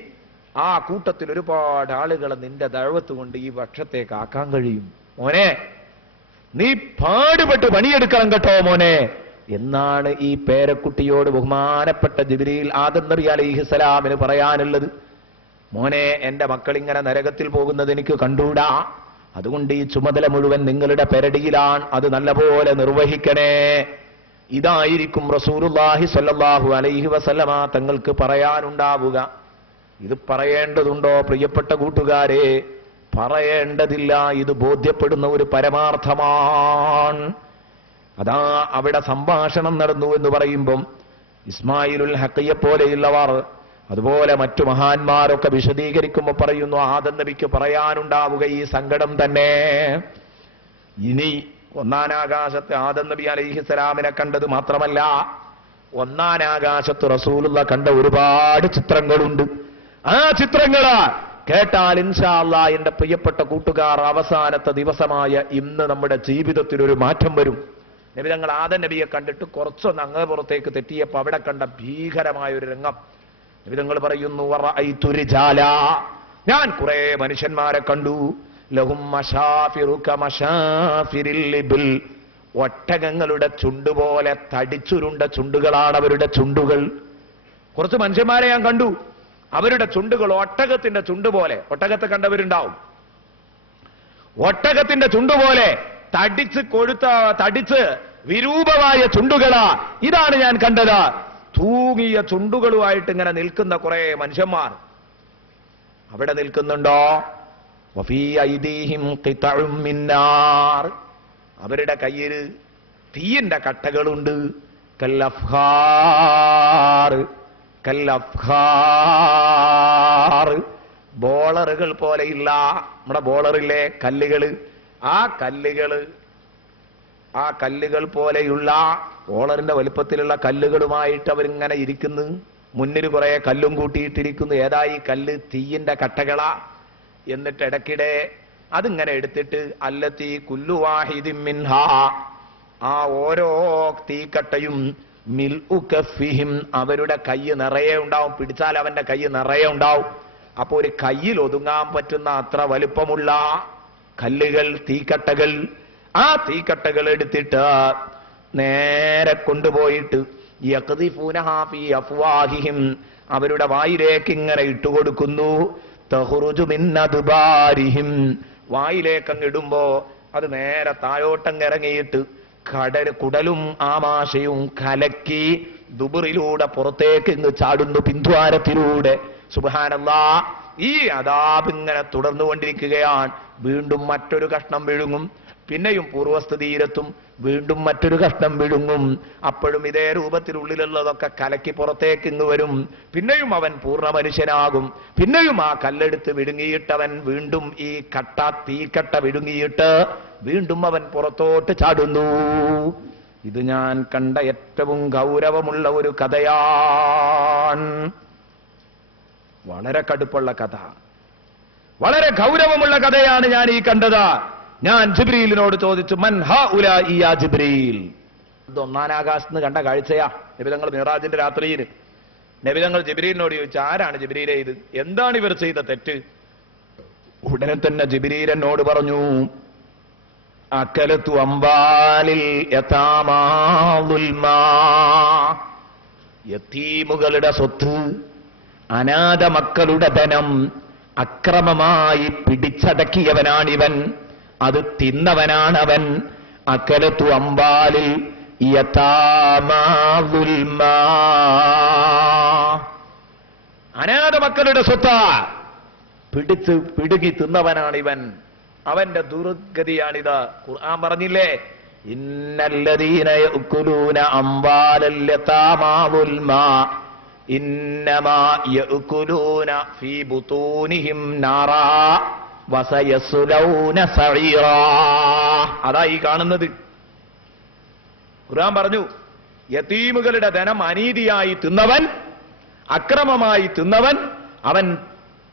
ആ കൂട്ടത്തിൽ ഒരുപാട് ആളുകളെ നിന്റെ ദഅവത്ത് കൊണ്ട് ഈ പക്ഷത്തേക്ക് ആക്കാൻ കഴിയും. മോനെ, നീ പാടുപെട്ട് പണിയെടുക്കണം കേട്ടോ മോനെ എന്നാണ് ഈ പേരക്കുട്ടിയോട് ബഹുമാനപ്പെട്ട ജിബ്രീൽ ആദം നബി അലൈഹിസ്സലാമിന് പറയാനുള്ളത്. മോനെ, എന്റെ മക്കൾ ഇങ്ങനെ നരകത്തിൽ പോകുന്നത് എനിക്ക് കണ്ടൂടാ, അതുകൊണ്ട് ഈ ചുമതല മുഴുവൻ നിങ്ങളുടെ പെരടിയിലാണ്, അത് നല്ലപോലെ നിർവഹിക്കണേ. ഇതായിരിക്കും റസൂലുള്ളാഹി സ്വല്ലല്ലാഹു അലൈഹി വസല്ലമ തങ്ങൾക്ക് പറയാനുണ്ടാവുക. ഇത് പറയേണ്ടതുണ്ടോ പ്രിയപ്പെട്ട കൂട്ടുകാരെ? പറയേണ്ടതില്ല. ഇത് ബോധ്യപ്പെടുന്ന ഒരു പരമാർത്ഥമാണ്. അതാ അവിടെ സംഭാഷണം നടന്നു എന്ന് പറയുമ്പം ഇസ്മായിലുൽ ഹഖിയെ പോലെയുള്ളവർ, അതുപോലെ മറ്റു മഹാന്മാരൊക്കെ വിശദീകരിക്കുമ്പോൾ പറയുന്നു, ആദം നബിക്ക് പറയാനുണ്ടാവുക ഈ സങ്കടം തന്നെ. ഇനി ഒന്നാം ആകാശത്ത് ആദം നബി അലൈഹിസ്സലാമിനെ കണ്ടത് മാത്രമല്ല, ഒന്നാം ആകാശത്ത് റസൂലുള്ള കണ്ട ഒരുപാട് ചിത്രങ്ങളുണ്ട്. ആ ചിത്രങ്ങള് കേട്ടാൽ ഇൻഷാ അല്ലാഹ് എന്റെ പ്രിയപ്പെട്ട കൂട്ടുകാർ, അവസാനത്തെ ദിവസമായ ഇന്ന് നമ്മുടെ ജീവിതത്തിൽ ഒരു മാറ്റം വരും. നബി തങ്ങൾ ആദം നബിയെ കണ്ടിട്ട് കുറച്ചൊന്ന് അങ്ങ് പുറത്തേക്ക് തെറ്റിയപ്പോ അവിടെ കണ്ട ഭീകരമായ ഒരു രംഗം നബി തങ്ങൾ പറയുന്നു, വറഅയ്തു റിജാല, ഞാൻ കുറെ മനുഷ്യന്മാരെ കണ്ടു, ലഹും മശാഫിറു കമശാഫിരിൽ ഇബിൽ, ഒട്ടകങ്ങളുടെ ചുണ്ടുപോലെ തടിച്ചുരുണ്ട ചുണ്ടുകളാണ് അവരുടെ ചുണ്ടുകൾ. കുറച്ച് മനുഷ്യന്മാരെ ഞാൻ കണ്ടു, അവരുടെ ചുണ്ടുകൾ ഒട്ടകത്തിന്റെ ചുണ്ടുപോലെ, ഒട്ടകത്തെ കണ്ടവരുണ്ടാവും, ഒട്ടകത്തിന്റെ ചുണ്ടുപോലെ തടിച്ച് വിരൂപമായ ചുണ്ടുകളാ. ഇതാണ് ഞാൻ കണ്ടത്. തൂങ്ങിയ ചുണ്ടുകളുമായിട്ട് ഇങ്ങനെ നിൽക്കുന്ന കുറെ മനുഷ്യന്മാർ അവിടെ നിൽക്കുന്നുണ്ടോ? വഫീ ഐദീഹിം ഖിതഉം മിന്നാർ, അവരുടെ കയ്യിൽ തീയിന്റെ കട്ടകളുണ്ട്. കല്ലഫ്ഖാർ, ബോളറുകൾ പോലെയില്ല. നമ്മുടെ ബോളറില്ലേ കല്ലുകള്, ആ കല്ലുകൾ പോലെയുള്ള ബോളറിന്റെ വലുപ്പത്തിലുള്ള കല്ലുകളുമായിട്ട് അവരിങ്ങനെ ഇരിക്കുന്നു. മുന്നിൽ കുറെ കല്ലും കൂട്ടിയിട്ടിരിക്കുന്നു. ഏതാ ഈ കല്ല്? തീയിന്റെ കട്ടകളാ. എന്നിട്ട് ഇടയ്ക്കിടെ അതിങ്ങനെ എടുത്തിട്ട് അല്ലത്തി കുല്ലു വാഹിദിൻ മിൻഹാ, ആ ഓരോ തീക്കട്ടയും മിൽഉ കഫിഹിം അവരുടെ കൈ നിറയെ ഉണ്ടാവും. പിടിച്ചാൽ അവന്റെ കൈ നിറയെ ഉണ്ടാവും. അപ്പൊ ഒരു കയ്യിൽ ഒതുങ്ങാൻ പറ്റുന്ന അത്ര വലുപ്പമുള്ള കല്ലുകൾ, തീക്കട്ടകൾ, ആ തീക്കട്ടകൾ എടുത്തിട്ട് നേരെ കൊണ്ടുപോയിട്ട് യഖ്ദിഫൂനഹാ ഫീ അഫ്വാഹിഹിം അവരുടെ വായിലേക്ക് ഇങ്ങനെ ഇട്ടുകൊടുക്കുന്നു. തഖ്റുജു മിൻ അദ്ബാരിഹിം വായിലേക്ക് അങ്ങ് ഇടുമ്പോ അത് നേരെ താഴോട്ടങ്ങ് ഇറങ്ങിയിട്ട് കുടലും ആമാശയും കലക്കി ദുബറിലൂടെ പുറത്തേക്ക് ഇങ്ങ് ചാടുന്നു, പിന്ദ്വാരത്തിലൂടെ. സുബ്ഹാനല്ലാഹ്, ഈ അദാബ് ഇങ്ങനെ തുടർന്നുകൊണ്ടിരിക്കുകയാണ്. വീണ്ടും മറ്റൊരു കഷ്ണം വിഴുങ്ങും, പിന്നെയും പൂർവസ്ഥിതിയിലെത്തും, വീണ്ടും മറ്റൊരു കഷ്ണം വിഴുങ്ങും. അപ്പോഴും ഇതേ രൂപത്തിലുള്ളിലുള്ളതൊക്കെ കലക്കി പുറത്തേക്ക് ഇങ്ങ് വരും. പിന്നെയും അവൻ പൂർണ്ണ മനുഷ്യനാകും. പിന്നെയും ആ കല്ലെടുത്ത് വിഴുങ്ങിയിട്ടവൻ വീണ്ടും ഈ തീക്കട്ട വിഴുങ്ങിയിട്ട് വീണ്ടും അവൻ പുറത്തോട്ട് ചാടുന്നു. ഇത് ഞാൻ കണ്ട ഏറ്റവും ഗൗരവമുള്ള ഒരു കഥയാണ്. വളരെ കടുപ്പുള്ള കഥ, വളരെ ഗൗരവമുള്ള കഥയാണ് ഞാൻ ഈ കണ്ടത്. ഞാൻ ജിബ്രീലിനോട് ചോദിച്ചു, മൻ ഹഉലാഇ യാ ജിബ്രീൽ. ഇത് ഒന്നാം ആകാശത്ത് കണ്ട കാഴ്ചയാ. നബി തങ്ങൾ മിറാജിന്റെ രാത്രിയിൽ നബി തങ്ങൾ ജിബ്രീലിനോട് ചോദിച്ചു, ആരാണ് ജിബ്രീലെ ഇത്? എന്താണ് ഇവർ ചെയ്ത തെറ്റ്? ഉടനെ തന്നെ ജിബ്രീൽ എന്നോട് പറഞ്ഞു, അക്കലത്തു അംബാലിൽ യതാമാ ദുൽമാ. യതീമുകളുടെ സ്വത്ത്, അനാഥ മക്കളുടെ ധനം അക്രമമായി പിടിച്ചടക്കിയവനാണിവൻ, അത് തിന്നവനാണവൻ. അക്കലത്തു അംബാലിൽ യതാമാ ദുൽമാ. അനാഥ മക്കളുടെ സ്വത്ത് പിടുകി തിന്നവനാണിവൻ. അവന്റെ ദുർഗതിയാണിത്. ഖുർആൻ പറഞ്ഞില്ലേ, ഇന്നല്ലദീന യഅ്കുലൂന അംവാലൽ യതാമാ ദുൽമാ ഇന്നമാ യഅ്കുലൂന ഫീ ബുതൂനിഹിം നാറാ വസയസ്ലൗന സഈറാ. അതാ ഈ കാണുന്നത്. ഖുർആൻ പറഞ്ഞു, യതീമുകളുടെ ധനം അനീതിയായി തിന്നവൻ, അക്രമമായി തിന്നവൻ, അവൻ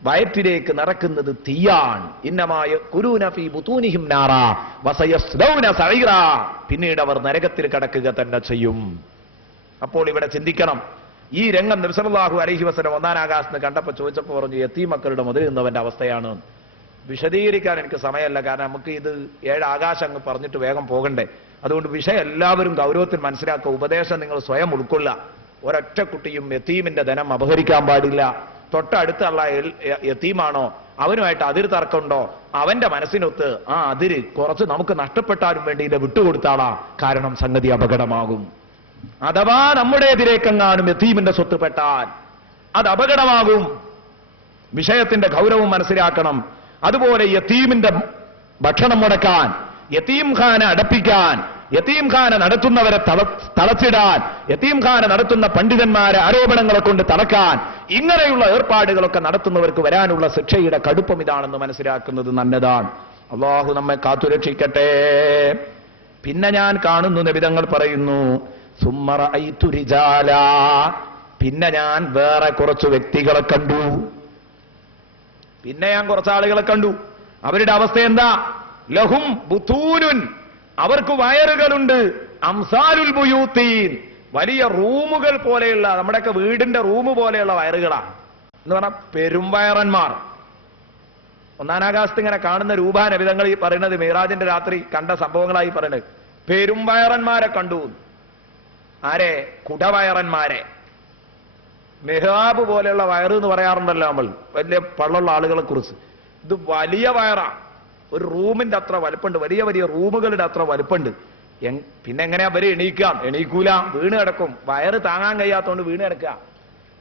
വയറ്റിലേക്ക് നടക്കുന്നത് തീയാണ്. ഇന്നമായ കുലൂന ഫീ ബുതൂനിഹിം നാറാ വസയസ്ലൗന സഈറാ. പിന്നീട് അവർ നരകത്തിൽ കടക്കുക തന്നെ ചെയ്യും. അപ്പോൾ ഇവിടെ ചിന്തിക്കണം. ഈ രംഗം നബി സല്ലല്ലാഹു അലൈഹി വസല്ലം ഒന്നാം ആകാശത്ത് കണ്ടപ്പോൾ ചോദിച്ചപ്പോൾ പറഞ്ഞു, യതീം മക്കളുടെ മുതൽ നിന്നവന്റെ അവസ്ഥയാണ്. വിശദീകരിക്കാൻ എനിക്ക് സമയമല്ല, കാരണം നമുക്ക് ഇത് 7 ആകാശം അങ്ങ് പറഞ്ഞിട്ട് വേഗം പോകണ്ടേ. അതുകൊണ്ട് വിഷയം എല്ലാവരും ഗൗരവത്തിൽ മനസ്സിലാക്കുക. ഉപദേശം നിങ്ങൾ സ്വയം ഉൾക്കൊള്ളുക. ഒരൊറ്റ കുട്ടിയും യതീമിന്റെ ധനം അപഹരിക്കാൻ പാടില്ല. തൊട്ടടുത്തുള്ള യതീമാണോ അവനുമായിട്ട് അതിര് തർക്കമുണ്ടോ, അവന്റെ മനസ്സിനൊത്ത് ആ അതിര് കുറച്ച് നമുക്ക് നഷ്ടപ്പെട്ടാലും വേണ്ടിയില്ല വിട്ടുകൊടുത്താളാ. കാരണം സംഗതി അപകടമാകും. അഥവാ നമ്മുടെ എതിരേക്കെങ്ങാനും യതീമിന്റെ സ്വത്ത് പെട്ടാൽ അത് അപകടമാകും. വിഷയത്തിന്റെ ഗൗരവം മനസ്സിലാക്കണം. അതുപോലെ യതീമിന്റെ ഭക്ഷണം മുടക്കാൻ, യതീംഖാന അടപ്പിക്കാൻ, യതീംഖാന നടത്തുന്നവരെ തളച്ചിടാൻ, യതീംഖാന നടത്തുന്ന പണ്ഡിതന്മാരെ ആരോപണങ്ങളെ കൊണ്ട് തളക്കാൻ, ഇങ്ങനെയുള്ള ഏർപ്പാടുകളൊക്കെ നടത്തുന്നവർക്ക് വരാനുള്ള ശിക്ഷയുടെ കടുപ്പം ഇതാണെന്ന് മനസ്സിലാക്കുന്നത് നല്ലതാണ്. അല്ലാഹു നമ്മെ കാത്തുരക്ഷിക്കട്ടെ. പിന്നെ ഞാൻ കാണുന്നു, നബിതങ്ങൾ പറയുന്നു, സുമ്മ റഅയ്തു റിജാല. പിന്നെ ഞാൻ വേറെ കുറച്ച് വ്യക്തികളെ കണ്ടു. പിന്നെ ഞാൻ കുറച്ച് ആളുകളെ കണ്ടു. അവരുടെ അവസ്ഥ എന്താ? ലഹും ബുതൂനുൻ, അവർക്ക് വയറുകളുണ്ട്. അംസാലുൽ ബുയൂത്തീൻ, വലിയ റൂമുകൾ പോലെയുള്ള, നമ്മുടെയൊക്കെ വീടിന്റെ റൂം പോലെയുള്ള വയറുകളാണ് എന്ന് പറഞ്ഞാൽ പെരുംവയറന്മാർ. ഒന്നാം ആകാശത്ത് ഇങ്ങനെ കാണുന്ന രൂപാ നബിതങ്ങൾ ഈ പറയുന്നത് മിറാജിന്റെ രാത്രി കണ്ട സംഭവങ്ങളായി പറയുന്നത്. പെരുംവയറന്മാരെ കണ്ടു. ആരെ? കുടവയറന്മാരെ. മെഹ്റാബ് പോലെയുള്ള വയറ് എന്ന് പറയാറുണ്ടല്ലോ നമ്മൾ, വലിയ പള്ളുള്ള ആളുകളെ കുറിച്ച്. ഇത് വലിയ വയറാ. ഒരു റൂമിന്റെ അത്ര വലുപ്പമുണ്ട്, വലിയ വലിയ റൂമുകളുടെ അത്ര വലുപ്പമുണ്ട്. പിന്നെ എങ്ങനെയാ അവര് എണീക്കാം? എണീക്കൂല, വീണ് കിടക്കും. വയറ് താങ്ങാൻ കഴിയാത്തോണ്ട് വീണ് കിടക്കുക.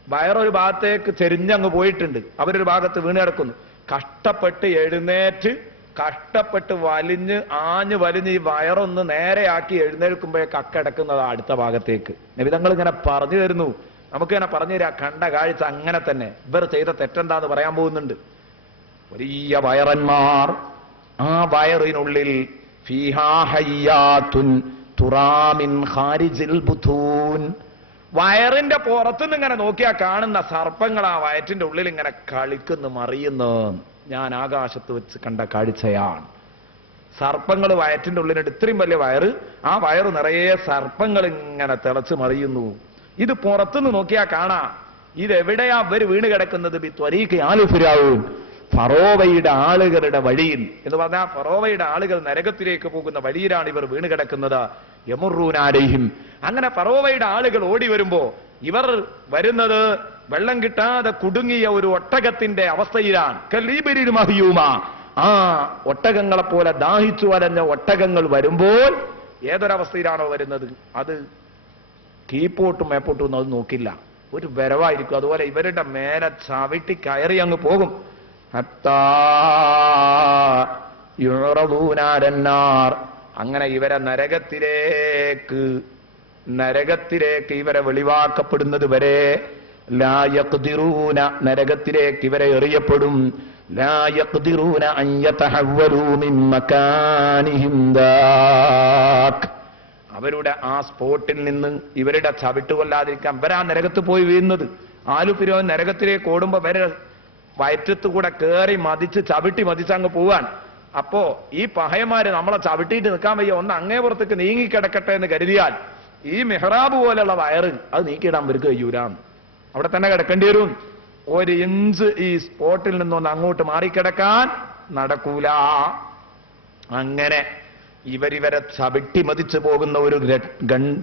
വയറൊരു ഭാഗത്തേക്ക് ചെരിഞ്ഞങ്ങ് പോയിട്ടുണ്ട്, അവരൊരു ഭാഗത്ത് വീണ് കിടക്കുന്നു. കഷ്ടപ്പെട്ട് എഴുന്നേറ്റ്, കഷ്ടപ്പെട്ട് ആഞ്ഞ് വലിഞ്ഞ് ഈ വയറൊന്ന് നേരെയാക്കി എഴുന്നേൽക്കുമ്പോഴേക്ക് അക്കടക്കുന്നതാ അടുത്ത ഭാഗത്തേക്ക്. നബിതങ്ങൾ ഇങ്ങനെ പറഞ്ഞു തരുന്നു, നമുക്കിങ്ങനെ പറഞ്ഞു തരാ. കണ്ട കാഴ്ച അങ്ങനെ തന്നെ. ഇവർ ചെയ്ത തെറ്റെന്താന്ന് പറയാൻ പോകുന്നുണ്ട്. വലിയ വയറന്മാർ. ആ വയറിനുള്ളിൽ ഫീഹാ ഹയ്യാത്തുൻ തുറാമിൻ ഖാരിജിൽ ബുതൂൻ. വയറിന്റെ പുറത്തുനിന്ന് ഇങ്ങനെ നോക്കിയാൽ കാണുന്ന സർപ്പങ്ങൾ ആ വയറ്റിന്റെ ഉള്ളിൽ ഇങ്ങനെ കളിക്കുന്നു, മറിയുന്നു. ഞാൻ ആകാശത്ത് വെച്ച് കണ്ട കാഴ്ചയാണ്. സർപ്പങ്ങൾ വയറ്റിന്റെ ഉള്ളിനിട്ട് ഇത്രയും വലിയ വയറ്, ആ വയറ് നിറയെ സർപ്പങ്ങൾ ഇങ്ങനെ തിളച്ച് മറിയുന്നു. ഇത് പുറത്തുനിന്ന് നോക്കിയാൽ കാണാം. ഇതെവിടെയാ അവർ വീണ് കിടക്കുന്നത്? ഫിറഔൻ, ഫറോവയുടെ ആളുകളുടെ വഴിയിൽ എന്ന് പറഞ്ഞാൽ ഫറോവയുടെ ആളുകൾ നരകത്തിലേക്ക് പോകുന്ന വഴിയിലാണ് ഇവർ വീണ് കിടക്കുന്നത്. യമുറൂനാലൈഹിം, അങ്ങനെ ഫറോവയുടെ ആളുകൾ ഓടി വരുമ്പോ ഇവർ വരുന്നത് വെള്ളം കിട്ടാതെ കുടുങ്ങിയ ഒരു ഒട്ടകത്തിന്റെ അവസ്ഥയിലാണ്. കലീബരിൽ മഹിയൂമ, ആ ഒട്ടകങ്ങളെ പോലെ ദാഹിച്ചു വലഞ്ഞ ഒട്ടകങ്ങൾ വരുമ്പോൾ ഏതൊരവസ്ഥയിലാണോ വരുന്നത്, അത് കീപ്പോട്ടും മേപ്പോട്ടും ഒന്നും അത് നോക്കില്ല, ഒരു വരവായിരിക്കും. അതുപോലെ ഇവരുടെ മേലെ ചവിട്ടി കയറി അങ്ങ് പോകും. അങ്ങനെ ഇവരെ നരകത്തിലേക്ക് ഇവരെ വെളിവാക്കപ്പെടുന്നത് വരെ ലാ യഖ്ദിറൂന, നരകത്തിലേക്ക് ഇവരെ എറിയപ്പെടും. ലാ യഖ്ദിറൂന അൻ യതഹവ്വലൂ മിൻ മകാനിഹിം ദാക്, അവരുടെ ആ സ്പോട്ടിൽ നിന്ന് ഇവരുടെ ചവിട്ട് കൊല്ലാതിരിക്കാൻ ഇവരാ നരകത്ത് പോയി വീഴുന്നത്. ആലുഫിരോൻ നരകത്തിലേക്ക് ഓടുമ്പോ വരെ വയറ്റത്ത് കൂടെ കയറി മതിച്ച് ചവിട്ടി മതിച്ചങ്ങ് പോവാൻ. അപ്പോ ഈ പഹയന്മാര് നമ്മളെ ചവിട്ടിയിട്ട് നിൽക്കാൻ വയ്യ, ഒന്ന് അങ്ങേ പുറത്തേക്ക് നീങ്ങിക്കിടക്കട്ടെ എന്ന് കരുതിയാൽ ഈ മെഹ്റാബ് പോലെയുള്ള വയറ് അത് നീക്കിയിടാൻ ഇവർക്ക് കഴിയൂരാം, അവിടെ തന്നെ കിടക്കേണ്ടി വരും. ഒരു ഇഞ്ച് ഈ സ്പോട്ടിൽ നിന്നൊന്ന് അങ്ങോട്ട് മാറിക്കിടക്കാൻ നടക്കൂല. അങ്ങനെ ഇവരിവരെ ചവിട്ടി മതിച്ചു പോകുന്ന ഒരു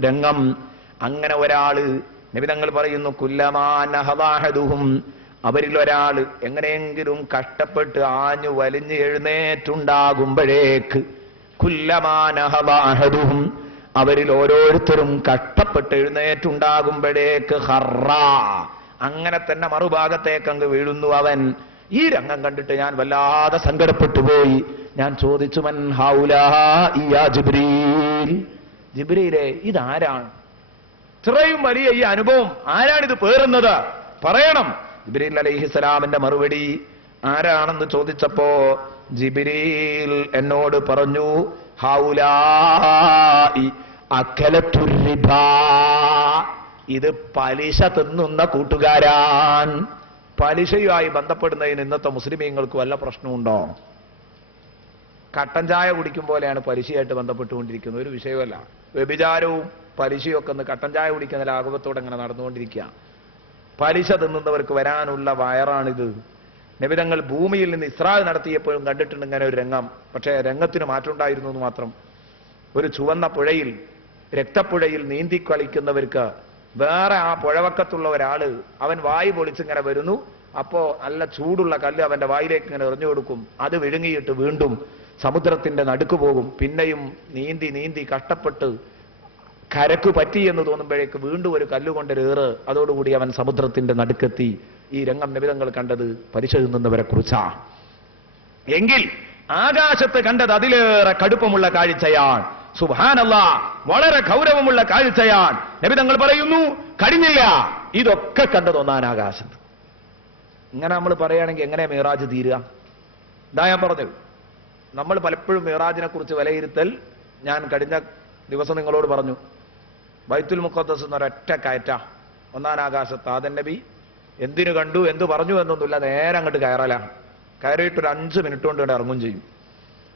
രംഗം. അങ്ങനെ ഒരാള്, നബി തങ്ങൾ പറയുന്നു, കുല്ലമാനഹദാഹദുഹും, അവരിൽ ഒരാള് എങ്ങനെയെങ്കിലും കഷ്ടപ്പെട്ട് ആഞ്ഞു വലിഞ്ഞ് എഴുന്നേറ്റുണ്ടാകുമ്പോഴേക്ക്, കുല്ലമാനഹദാഹദുഹും, അവരിൽ ഓരോരുത്തരും കഷ്ടപ്പെട്ട് എഴുന്നേറ്റുണ്ടാകുമ്പോഴേക്ക് ഹറ, അങ്ങനെ തന്നെ മറുഭാഗത്തേക്ക് അങ്ങ് വീഴുന്നു അവൻ. ഈ രംഗം കണ്ടിട്ട് ഞാൻ വല്ലാതെ സങ്കടപ്പെട്ടു പോയി. ഞാൻ ചോദിച്ചു, മൻ ഹൗലാഇ യാ ജിബ്രീൽ, ജിബ്രീലേ ഇതാരാണ്? ഇത്രയും വലിയ ഈ അനുഭവം ആരാണിത് പേറുന്നത്? പറയണം. ജിബ്രീൽ അലൈഹിസ്സലാമിന്റെ മറുപടി ആരാണെന്ന് ചോദിച്ചപ്പോ ജിബ്രീൽ എന്നോട് പറഞ്ഞു, ഹൗലാഇ അക്കലത്തുർ റിബാ, ഇത് പലിശ തിന്നുന്ന കൂട്ടുകാരാൻ. പലിശയുമായി ബന്ധപ്പെടുന്നതിന് ഇന്നത്തെ മുസ്ലിമീങ്ങൾക്ക് വല്ല പ്രശ്നമുണ്ടോ? കട്ടൻ ചായ കുടിക്കും പോലെയാണ് പലിശയായിട്ട് ബന്ധപ്പെട്ടുകൊണ്ടിരിക്കുന്നത്, ഒരു വിഷയമല്ല. വ്യഭിചാരവും പലിശയും ഒക്കെ ഒന്ന് കട്ടൻ ചായ കുടിക്കുന്ന ലാഘവത്തോടെ അങ്ങനെ നടന്നുകൊണ്ടിരിക്കുക. പലിശ തിന്നുന്നവർക്ക് വരാനുള്ള വയറാണിത്. നബിതങ്ങൾ ഭൂമിയിൽ നിന്ന് ഇസ്രാ നടത്തിയപ്പോഴും കണ്ടിട്ടുണ്ട് ഇങ്ങനെ ഒരു രംഗം. പക്ഷേ രംഗത്തിന് മാറ്റമുണ്ടായിരുന്നു എന്ന് മാത്രം. ഒരു ചുവന്ന പുഴയിൽ, രക്തപ്പുഴയിൽ നീന്തി കളിക്കുന്നവർക്ക് വേറെ ആ പുഴവക്കത്തുള്ള ഒരാള് അവൻ വായി പൊളിച്ചിങ്ങനെ വരുന്നു. അപ്പോ നല്ല ചൂടുള്ള കല്ല് അവന്റെ വായിലേക്ക് ഇങ്ങനെ എറിഞ്ഞു കൊടുക്കും. അത് വിഴുങ്ങിയിട്ട് വീണ്ടും സമുദ്രത്തിന്റെ നടുക്ക് പോകും. പിന്നെയും നീന്തി നീന്തി കഷ്ടപ്പെട്ട് കരക്ക് പറ്റി എന്ന് തോന്നുമ്പോഴേക്ക് വീണ്ടും ഒരു കല്ലുകൊണ്ടൊരേറ്, അതോടുകൂടി അവൻ സമുദ്രത്തിന്റെ നടുക്കെത്തി. ഈ രംഗം നബിതങ്ങൾ കണ്ടത് പലിശ തിന്നുന്നവരെ കുറിച്ചാ. എങ്കിൽ ആകാശത്ത് കണ്ടത് അതിലേറെ കടുപ്പമുള്ള കാഴ്ചയാണ്. സുബ്ഹാനല്ലാഹ്, വളരെ ഗൗരവമുള്ള കാഴ്ചയാണ്. നബിതങ്ങൾ പറയുന്നു, കഴിഞ്ഞില്ല, ഇതൊക്കെ കണ്ടത് ഒന്നാം ആകാശത്ത്. ഇങ്ങനെ നമ്മൾ പറയുകയാണെങ്കിൽ എങ്ങനെ മിറാജ് തീരുക? ഇതാ ഞാൻ പറഞ്ഞത്, നമ്മൾ പലപ്പോഴും മിറാജിനെ കുറിച്ച് വിലയിരുത്തൽ, ഞാൻ കഴിഞ്ഞ ദിവസം നിങ്ങളോട് പറഞ്ഞു, ബൈത്തുൽ മുഖദ്ദസ് എന്നൊരൊറ്റ കയറ്റ ഒന്നാം ആകാശത്ത്. ആദൻ നബി എന്തിനു കണ്ടു, എന്ത് പറഞ്ഞു എന്നൊന്നുമില്ല, നേരെ അങ്ങോട്ട് കയറലാണ്. കയറിയിട്ടൊരു 5 മിനിറ്റ് കൊണ്ട് ഇറങ്ങും ചെയ്യും.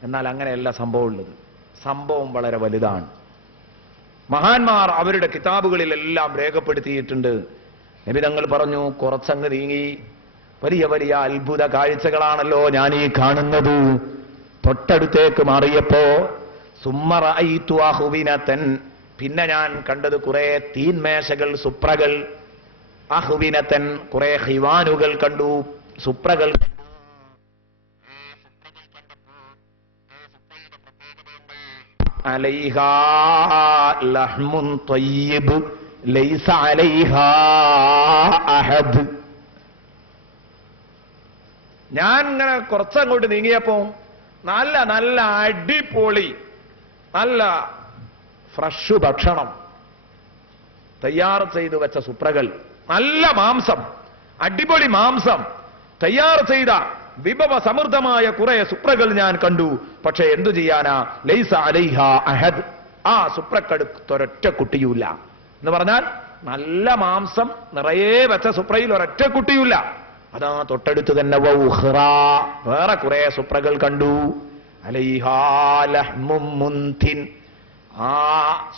എന്നാൽ അങ്ങനെയല്ല സംഭവം ഉള്ളത്. സംഭവം വളരെ വലുതാണ്. മഹാന്മാർ അവരുടെ കിതാബുകളിലെല്ലാം രേഖപ്പെടുത്തിയിട്ടുണ്ട്. നബി തങ്ങൾ പറഞ്ഞു, കുറച്ചങ്ങ് നീങ്ങി, വലിയ വലിയ അത്ഭുത കാഴ്ചകളാണല്ലോ ഞാൻ ഈ കാണുന്നത്. തൊട്ടടുത്തേക്ക് മാറിയപ്പോ സുമ്മ റഅയ്തു അഹ്വിനതൻ, പിന്നെ ഞാൻ കണ്ടത് കുറെ തീൻമേശകൾ, സുപ്രകൾ. അഹ്വിനതൻ, കുറെ ഹിവാനുകൾ കണ്ടു, സുപ്രകൾ. അലൈഹാ ലഹ്മുൻ ത്വയ്യിബ് ലൈസ അലൈഹാ അഹദ്. ഞാൻ ഇങ്ങനെ കുറച്ചങ്ങോട്ട് നീങ്ങിയപ്പോ നല്ല നല്ല അടിപൊളി നല്ല ഫ്രഷ് ഭക്ഷണം, തയ്യാർ ചെയ്തു വെച്ച സുപ്രകൾ, നല്ല മാംസം, അടിപൊളി മാംസം, തയ്യാർ ചെയ്ത വിഭവ സമൃദ്ധമായ കുറെ സുപ്രകൾ ഞാൻ കണ്ടു. പക്ഷെ എന്തു ചെയ്യാനാ? ലൈസ അലൈഹ അഹദ്, ആ സുപ്രക്കടുത്തൊരൊറ്റ കുട്ടിയുമില്ല എന്ന് പറഞ്ഞാൽ നല്ല മാംസം നിറയെ വെച്ച സുപ്രയിൽ ഒരൊറ്റ കുട്ടിയുമില്ല. അതാ തൊട്ടടുത്ത് തന്നെ വേറെ കുറെ സുപ്രകൾ കണ്ടു. അലൈഹാ ലഹ്മും മുൻതിൻ. ആ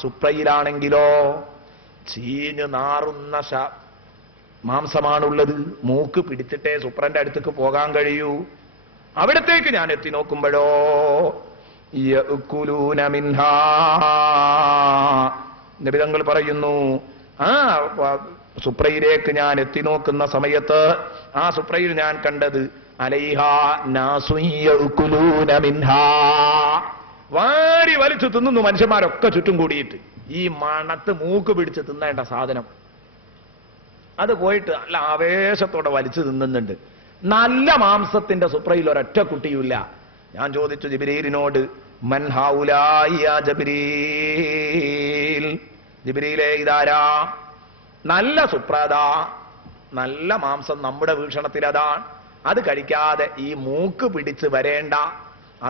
സുപ്രയിലാണെങ്കിലോ ചീഞ്ഞു നാറുന്ന മാംസമാണുള്ളത്. മൂക്ക് പിടിച്ചിട്ടേ സുപ്രന്റെ അടുത്തേക്ക് പോകാൻ കഴിയൂ. അവിടത്തേക്ക് ഞാൻ എത്തി നോക്കുമ്പോഴോ യഅ്കുലൂന മിൻഹാ, നബി തങ്ങൾ പറയുന്നു, ആ സുപ്രയിലേക്ക് ഞാൻ എത്തി നോക്കുന്ന സമയത്ത് ആ സുപ്രയിൽ ഞാൻ കണ്ടത് അലൈഹാ നാസുൻ യഅ്കുലൂന മിൻഹാ, വാരി വലിച്ചു തിന്നുന്നു മനുഷ്യന്മാരൊക്കെ ചുറ്റും കൂടിയിട്ട്. ഈ മണത്ത് മൂക്ക് പിടിച്ച് തിന്നേണ്ട സാധനം അത് പോയിട്ട് നല്ല ആവേശത്തോടെ വലിച്ചു തിന്നുന്നുണ്ട്. നല്ല മാംസത്തിന്റെ സുപ്രയിൽ ഒരൊറ്റ കുട്ടിയുമില്ല. ഞാൻ ചോദിച്ചു ജിബ്രീലിനോട്, മൻ ഹൗലായി യാ ജിബ്രീൽ, ജിബ്രീലേ ഇതാരാ? നല്ല സുപ്രദാ, നല്ല മാംസം നമ്മുടെ വീക്ഷണത്തിൽ അതാണ്. അത് കഴിക്കാതെ ഈ മൂക്ക് പിടിച്ച് വരേണ്ട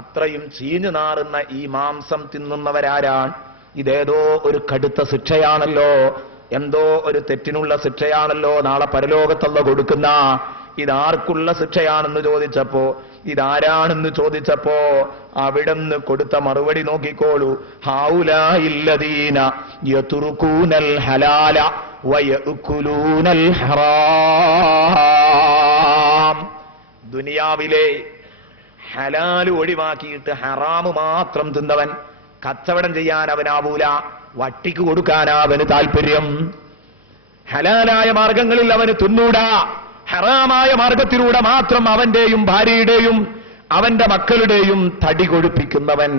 അത്രയും ചീഞ്ഞു നാറുന്ന ഈ മാംസം തിന്നുന്നവരാരാണ്? ഇതേതോ ഒരു കടുത്ത ശിക്ഷയാണല്ലോ, എന്തോ ഒരു തെറ്റിനുള്ള ശിക്ഷയാണല്ലോ നാളെ പരലോകത്തല്ല കൊടുക്കുന്ന. ഇതാർക്കുള്ള ശിക്ഷയാണെന്ന് ചോദിച്ചപ്പോ, ഇതാരാണെന്ന് ചോദിച്ചപ്പോ അവിടുന്ന് കൊടുത്ത മറുപടി നോക്കിക്കോളൂ. ഹൗലായില്ലദീന യതുറുകൂനൽ ഹലാല വയഅ്കുലൂനൽ ഹറാം. ദുനിയാവിലെ ഹലാല് ഒഴിവാക്കിയിട്ട് ഹറാമ് മാത്രം തിന്നവൻ കച്ചവടം ചെയ്യാൻ അവനാവൂല, വട്ടിക്ക് കൊടുക്കാനാ അവന് താല്പര്യം. ഹലാലായ മാർഗങ്ങളിൽ അവന് തിന്നൂടാ, ഹറാമായ മാർഗത്തിലൂടെ മാത്രം അവന്റെയും ഭാര്യയുടെയും അവന്റെ മക്കളുടെയും തടി കൊഴുപ്പിക്കുന്നവൻ.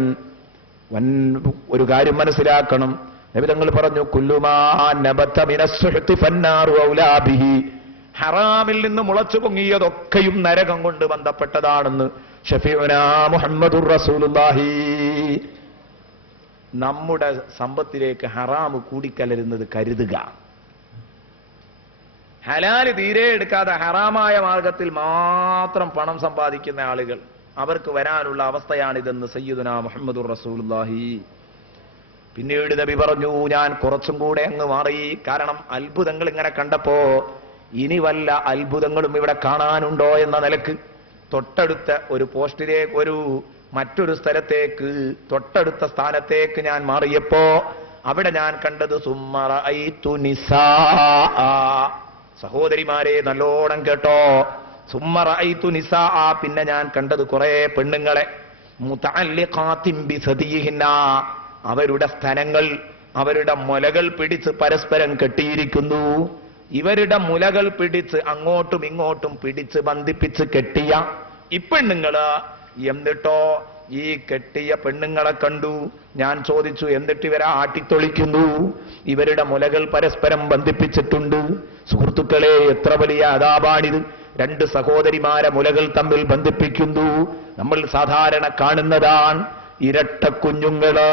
ഒരു കാര്യം മനസ്സിലാക്കണം, നബി തങ്ങൾ പറഞ്ഞു, കുല്ലുമാ നബത മിനസ്സുഹ്തി ഫന്നാറു ഔലാ ബിഹി, ഹറാമിൽ നിന്ന് മുളച്ചു പൊങ്ങിയതൊക്കെയും നരകം കൊണ്ട് ബന്ധപ്പെട്ടതാണെന്ന് ഷഫീഉനാ മുഹമ്മദുർ റസൂലുള്ളാഹി. നമ്മുടെ സമ്പത്തിലേക്ക് ഹറാമ് കൂടിക്കലരുന്നത് കരുതുക. ഹലാല് തീരെ എടുക്കാതെ ഹറാമായ മാർഗത്തിൽ മാത്രം പണം സമ്പാദിക്കുന്ന ആളുകൾ, അവർക്ക് വരാനുള്ള അവസ്ഥയാണിതെന്ന് സയ്യിദുനാ മുഹമ്മദുർ റസൂലുള്ളാഹി. പിന്നീട് നബി പറഞ്ഞു, ഞാൻ കുറച്ചും കൂടെ അങ്ങ് മാറി. കാരണം അത്ഭുതങ്ങൾ ഇങ്ങനെ കണ്ടപ്പോ ഇനി വല്ല അത്ഭുതങ്ങളും ഇവിടെ കാണാനുണ്ടോ എന്ന നിലക്ക് തൊട്ടടുത്ത ഒരു പോസ്റ്റിലേക്ക്, മറ്റൊരു സ്ഥലത്തേക്ക്, തൊട്ടടുത്ത സ്ഥാനത്തേക്ക് ഞാൻ മാറിയപ്പോ അവിടെ ഞാൻ കണ്ടത് സുമ്മറഅയ്തു നിസാ. സഹോദരിമാരെ നല്ലോണം കേട്ടോ, സുമ്മറഅയ്തു നിസാ, പിന്നെ ഞാൻ കണ്ടത് കുറെ പെണ്ണുങ്ങളെ, മുതഅല്ലിഖാത്തിൻ ബിസദിയിഹിന്ന, അവരുടെ സ്തനങ്ങൾ, അവരുടെ മുലകൾ പിടിച്ച് പരസ്പരം കെട്ടിയിരിക്കുന്നു. ഇവരുടെ മുലകൾ പിടിച്ച് അങ്ങോട്ടും ഇങ്ങോട്ടും പിടിച്ച് ബന്ധിപ്പിച്ച് കെട്ടിയ ഈ പെണ്ണുങ്ങള്. എന്നിട്ടോ ഈ കെട്ടിയ പെണ്ണുങ്ങളെ കണ്ടു. ഞാൻ ചോദിച്ചു, എന്നിട്ട് ഇവരെ ആട്ടിത്തൊളിക്കുന്നു? ഇവരുടെ മുലകൾ പരസ്പരം ബന്ധിപ്പിച്ചിട്ടുണ്ട്. സുഹൃത്തുക്കളെ, എത്ര വലിയ അദാബാണിത്! രണ്ട് സഹോദരിമാരെ മുലകൾ തമ്മിൽ ബന്ധിപ്പിക്കുന്നു. നമ്മൾ സാധാരണ കാണുന്നതാണ് ഇരട്ട കുഞ്ഞുങ്ങള്,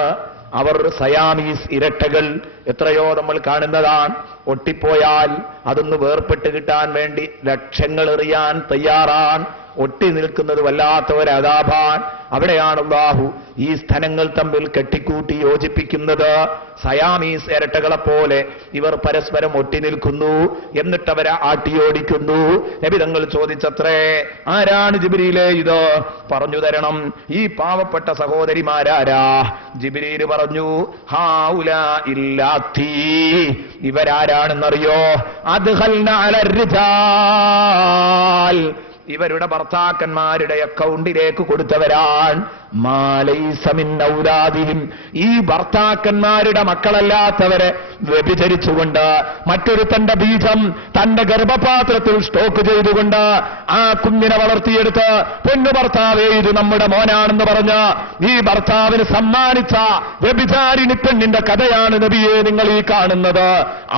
അവർ സയാമീസ് ഇരട്ടകൾ, എത്രയോ നമ്മൾ കാണുന്നതാണ്. ഒട്ടിപ്പോയാൽ അതൊന്ന് വേർപെട്ട് കിട്ടാൻ വേണ്ടി ലക്ഷങ്ങൾ എറിയാൻ തയ്യാറാണ്. ഒട്ടി നിൽക്കുന്നത് വല്ലാത്ത ഒരു അദാബാൻ. അവിടെയാണ് അല്ലാഹു ഈ സ്ഥലങ്ങൾ തമ്മിൽ കെട്ടിക്കൂട്ടി യോജിപ്പിക്കുന്നത്. സയാമീസ് ഇരട്ടകളെ പോലെ ഇവർ പരസ്പരം ഒട്ടി നിൽക്കുന്നു, എന്നിട്ട് അവരെ ആട്ടിയോടിക്കുന്നു. നബി തങ്ങൾ ചോദിച്ചത്രേ, ആരാണ് ജിബ്രീലേ ഇത്? പറഞ്ഞു തരണം. ഈ പാവപ്പെട്ട സഹോദരിമാരാരാ? ജിബ്രീൽ പറഞ്ഞു, ഹൗലാ ഇല്ലാത്തി, ഇവരാരാണെന്നറിയോ? അദ്ഖൽന അലർ റിജാൽ, ഇവരുടെ ഭർത്താക്കന്മാരുടെ അക്കൗണ്ടിലേക്ക് കൊടുത്തവരാണ്. മാലൈസ മിൻ ഔലാദിഹിം, ഈ ഭർത്താക്കന്മാരുടെ മക്കളല്ലാത്തവരെ വ്യഭിചരിച്ചുകൊണ്ട് മറ്റൊരു തന്റെ ബീജം തന്റെ ഗർഭപാത്രത്തിൽ സ്റ്റോക്ക് ചെയ്തുകൊണ്ട് ആ കുഞ്ഞിനെ വളർത്തിയെടുത്ത് പൊന്നു ഭർത്താവേ ഇത് നമ്മുടെ മോനാണെന്ന് പറഞ്ഞ് ഈ ഭർത്താവിന് സമ്മാനിച്ച വ്യഭിചാരിണി പെണ്ണിന്റെ കഥയാണ് നബിയെ നിങ്ങൾ ഈ കാണുന്നത്.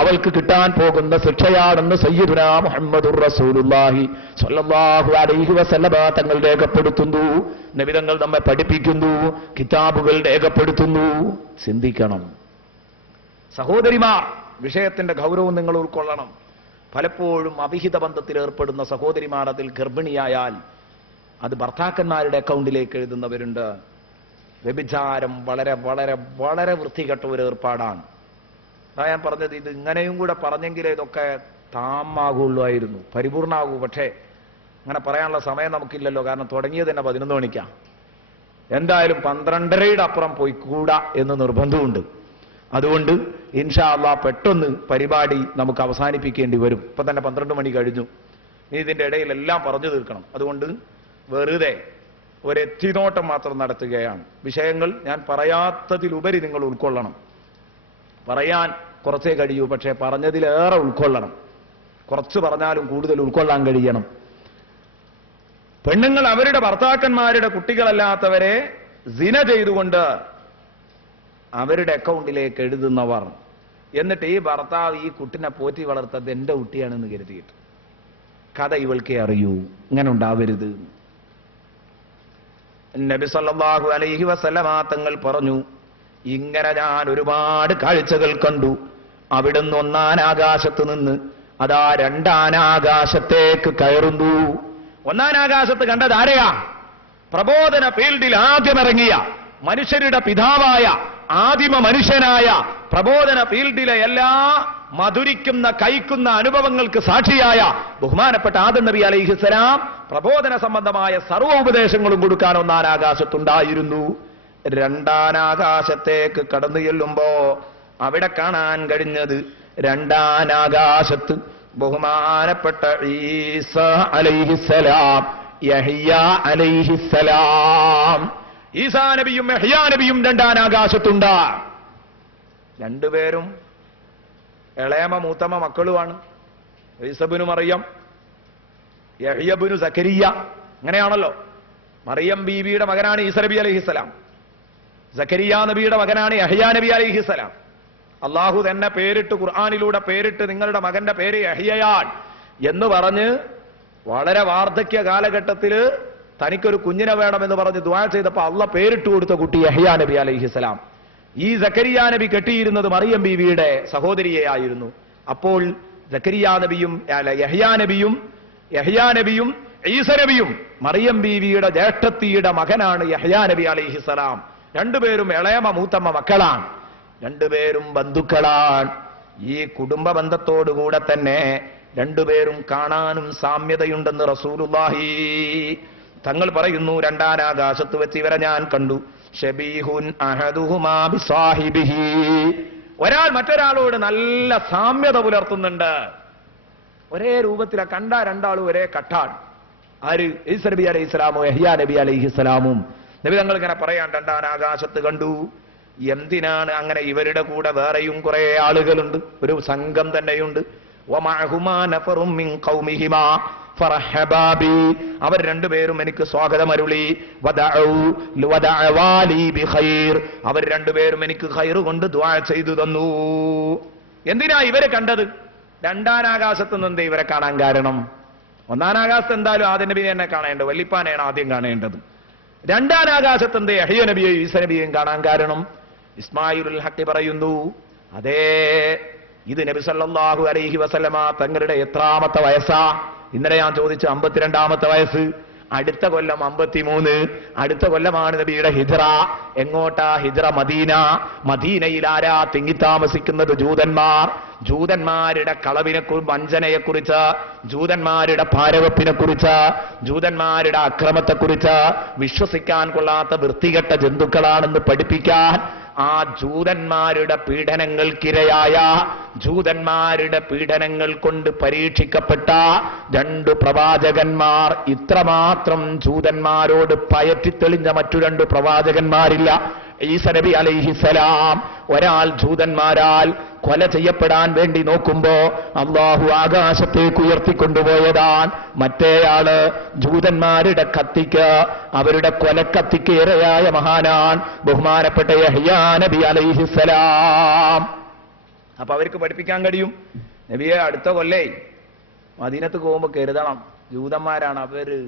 അവൾക്ക് കിട്ടാൻ പോകുന്ന ശിക്ഷയാണെന്ന് സയ്യിദുനാ മുഹമ്മദുർ റസൂലുള്ളാഹി സ്വല്ലല്ലാഹു അലൈഹി വസല്ലമ തങ്ങൾ രേഖപ്പെടുത്തുന്നു. നബി തങ്ങൾ നമ്മെ പഠിപ്പിക്കുന്നു, കിതാബുകൾ രേഖപ്പെടുത്തുന്നു. ചിന്തിക്കണം സഹോദരിമാർ, വിഷയത്തിന്റെ ഗൗരവം നിങ്ങൾ ഉൾക്കൊള്ളണം. പലപ്പോഴും അവിഹിത ബന്ധത്തിൽ ഏർപ്പെടുന്ന സഹോദരിമാർ അതിൽ ഗർഭിണിയായാൽ അത് ഭർത്താക്കന്മാരുടെ അക്കൗണ്ടിലേക്ക് എഴുതുന്നവരുണ്ട്. വ്യഭിചാരം വളരെ വളരെ വളരെ വൃത്തികെട്ട ഒരു ഏർപ്പാടാണ്. അതാ ഞാൻ പറഞ്ഞത്, ഇത് ഇങ്ങനെയും കൂടെ പറഞ്ഞെങ്കിലേ ഇതൊക്കെ താമാകുള്ളായിരുന്നു, പരിപൂർണമാകൂ. പക്ഷേ അങ്ങനെ പറയാനുള്ള സമയം നമുക്കില്ലല്ലോ, കാരണം തുടങ്ങിയത് തന്നെ 11 മണിക്കാണ്. എന്തായാലും 12:30-യുടെ അപ്പുറം പോയിക്കൂടാ എന്ന് നിർബന്ധമുണ്ട്. അതുകൊണ്ട് ഇൻഷാ അല്ലാഹ് പെട്ടെന്ന് പരിപാടി നമുക്ക് അവസാനിപ്പിക്കേണ്ടി വരും. ഇപ്പൊ തന്നെ 12 മണി കഴിഞ്ഞു. നീ ഇതിന്റെ ഇടയിലെല്ലാം പറഞ്ഞു തീർക്കണം. അതുകൊണ്ട് വെറുതെ ഒരെത്തിനോട്ടം മാത്രം നടത്തുകയാണ്. വിഷയങ്ങൾ ഞാൻ പറയാത്തതിലുപരി നിങ്ങൾ ഉൾക്കൊള്ളണം. പറയാൻ കുറച്ചേ കഴിയൂ, പക്ഷേ പറഞ്ഞതിലേറെ ഉൾക്കൊള്ളണം. കുറച്ച് പറഞ്ഞാലും കൂടുതൽ ഉൾക്കൊള്ളാൻ കഴിയണം. പെണ്ണുങ്ങൾ അവരുടെ ഭർത്താക്കന്മാരുടെ കുട്ടികളല്ലാത്തവരെ സിന ചെയ്തുകൊണ്ട് അവരുടെ അക്കൗണ്ടിലേക്ക് എഴുതുന്നവർ, എന്നിട്ട് ഈ ഭർത്താവ് ഈ കുട്ടിനെ പോറ്റി വളർത്തത് എന്റെ കുട്ടിയാണെന്ന് കരുതിയിട്ട് കഥ ഇവൾക്കേ അറിയൂ. ഇങ്ങനെ ഉണ്ടാവരുത്. നബി സല്ലല്ലാഹു അലൈഹി വസല്ലമ തങ്ങൾ പറഞ്ഞു, ഇങ്ങനെ ഞാൻ ഒരുപാട് കാഴ്ചകൾ കണ്ടു. അവിടുന്ന് 1-ാം ആകാശത്ത് നിന്ന് അതാ 2-ാം ആകാശത്തേക്ക് കയറുന്നു. 1-ാം ആകാശത്ത് കണ്ടത് ആരെയാ? പ്രബോധന ഫീൽഡിൽ ആദ്യം ഇറങ്ങിയ മനുഷ്യരുടെ പിതാവായ ആദിമ മനുഷ്യനായ, പ്രബോധന ഫീൽഡിലെ എല്ലാ മധുരിക്കുന്ന കൈക്കുന്ന അനുഭവങ്ങൾക്ക് സാക്ഷിയായ ബഹുമാനപ്പെട്ട ആദം നബി അലൈഹിസ്സലാം പ്രബോധന സംബന്ധമായ സർവ്വ ഉപദേശങ്ങളും കൊടുക്കാൻ 1-ാം ആകാശത്തുണ്ടായിരുന്നു. 2-ാം ആകാശത്തേക്ക് കടന്നു ചെല്ലുമ്പോ അവിടെ കാണാൻ കഴിഞ്ഞത് 2-ാം ആകാശത്ത് ബഹുമാനപ്പെട്ട ഈസ അലൈഹിസ്സലാം, യഹ്യ അലൈഹിസ്സലാം, ഈസാ നബിയും യഹ്യാ നബിയും 2-ാം ആകാശത്തുണ്ട്. രണ്ടുപേരും ഇളയമ മൂത്തമ്മ മക്കളുമാണ്. ഈസബിനു മറിയം, യഹ്യബിനു സക്കരിയ. അങ്ങനെയാണല്ലോ. മറിയം ബീവിയുടെ മകനാണ് ഈസ നബി അലൈഹിസ്സലാം. സക്കരിയ നബിയുടെ മകനാണ് യഹ്യാ നബി അലൈഹിസ്സലാം. അള്ളാഹു തന്നെ പേരിട്ട്, ഖുർആനിലൂടെ പേരിട്ട്, നിങ്ങളുടെ മകന്റെ പേര് യഹ്യയാൻ എന്ന് പറഞ്ഞ് വളരെ വാർദ്ധക്യ കാലഘട്ടത്തിൽ തനിക്കൊരു കുഞ്ഞിനെ വേണമെന്ന് പറഞ്ഞ് ദുആ ചെയ്തപ്പോൾ അള്ളാഹ് പേരിട്ട് കൊടുത്ത കുട്ടി യഹ്യാ നബി അലൈഹിസ്സലാം. ഈ സക്കരിയ നബി കെട്ടിയിരുന്നത് മറിയം ബീവിയുടെ സഹോദരിയെയായിരുന്നു. അപ്പോൾ സക്കരിയ നബിയും യഹ്യാ നബിയും ഈസ നബിയും മറിയം ബീവിയുടെ ജ്യേഷ്ഠത്തിയുടെ മകനാണ് യഹ്യാ നബി അലൈഹിസ്സലാം. രണ്ടുപേരും ഇളയമ മൂത്തമ്മ മക്കളാണ്. രണ്ടുപേരും ബന്ധുക്കളാണ്. ഈ കുടുംബ ബന്ധത്തോടുകൂടെ തന്നെ രണ്ടുപേരും കാണാനും സാമ്യതയുണ്ടെന്ന് റസൂലുള്ളാഹി തങ്ങൾ പറയുന്നു. 2-ാം ആകാശത്ത് വെച്ച് ഇവരെ ഞാൻ കണ്ടു. ഷബീഹുൻ അഹദുഹുമാ ബിസാഹിബിഹി, ഒരാൾ മറ്റൊരാളോട് നല്ല സാമ്യത പുലർത്തുന്നുണ്ട്. ഒരേ രൂപത്തിലെ കണ്ട രണ്ടാളും ഒരേ കട്ടാണ്. ആര്? ഈസ നബി അലൈഹിസ്സലാമും യഹ്യാ നബി അലൈഹിസ്സലാമും. നബി തങ്ങൾ ഇങ്ങനെ പറയാൻ 2-ാം ആകാശത്ത് കണ്ടു. എന്തിനാണ് അങ്ങനെ? ഇവരുടെ കൂടെ വേറെയും കുറെ ആളുകളുണ്ട്, ഒരു സംഘം തന്നെയുണ്ട്. വമഅഹുമാ നഫറും മിൻ ഖൗമിഹിമാ ഫറഹബാ ബി, അവർ രണ്ടുപേരും എനിക്ക് സ്വാഗതമരുളി. വദഅവാലി ബിഖൈർ, അവർ രണ്ടുപേരും എനിക്ക് ഖൈർ കൊണ്ട് ദുആ ചെയ്തു തന്നു. എന്തിനാ ഇവരെ കണ്ടത്? 2-ാം ആകാശത്ത് നിന്ന് ഇവരെ കാണാൻ കാരണം, 1-ാം ആകാശത്ത് എന്തായാലും ആദ്യ നബിയെ തന്നെ കാണേണ്ടത്, വല്ലിപ്പാനെയാണ് ആദ്യം കാണേണ്ടത്. 2-ാം ആകാശത്ത് എന്തേ യഹ്യ നബിയെയും ഈസ നബിയെയും കാണാൻ കാരണം? ഇസ്മായിലുൽ ഹഖ് പറയുന്നു, അതേ, ഇത് നബി സല്ലല്ലാഹു അലൈഹി വസല്ലമ തങ്ങളുടെ എത്രാമത്തെ വയസ്സാ? ഇന്നലെ ഞാൻ ചോദിച്ചു 52-ാമത്തെ വയസ്സ്. അടുത്ത കൊല്ലം 53. അടുത്ത കൊല്ലമാണ് നബിയുടെ ഹിജ്റ. എങ്ങോട്ടാ ഹിജ്റ? മദീന. മദീനയിൽ ആരാ തിങ്ങിത്താമസിക്കുന്നത്? ജൂതന്മാർ. ജൂതന്മാരുടെ കളവിനെക്കുറിച്ച്, വഞ്ചനയെക്കുറിച്ച്, ജൂതന്മാരുടെ ഭാരവപ്പിനെക്കുറിച്ച്, ജൂതന്മാരുടെ അക്രമത്തെക്കുറിച്ച്, വിശ്വസിക്കാൻ കൊള്ളാത്ത വൃത്തികെട്ട ജന്തുക്കളാണെന്ന് പഠിപ്പിക്കാൻ ആ ജൂതന്മാരുടെ പീഡനങ്ങൾക്കിരയായ, ജൂതന്മാരുടെ പീഡനങ്ങൾ കൊണ്ട് പരീക്ഷിക്കപ്പെട്ട 2 പ്രവാചകന്മാർ, ഇത്രമാത്രം ജൂതന്മാരോട് പയറ്റിത്തെളിഞ്ഞ മറ്റു 2 പ്രവാചകന്മാരില്ല. ഈസ നബി അലൈഹിസ്സലാം ഒരാൾ ജൂതന്മാരാൽ കൊല ചെയ്യപ്പെടാൻ വേണ്ടി നോക്കുമ്പോ അല്ലാഹു ആകാശത്തേക്ക് ഉയർത്തിക്കൊണ്ടുപോയതാണ്. മറ്റേയാള് ജൂതന്മാരുടെ കത്തിക്ക്, അവരുടെ കൊലക്കത്തിക്ക് ഇരയായ മഹാനാൻ ബഹുമാനപ്പെട്ട യഹ്യാ നബി അലൈഹിസ്സലാം. അപ്പൊ അവർക്ക് പഠിപ്പിക്കാൻ കഴിയും. നബിയെ അടുത്ത കൊല്ലേ മദീനത്ത് പോകുമ്പോ കരുതണം, ജൂതന്മാരാണ്, അവര്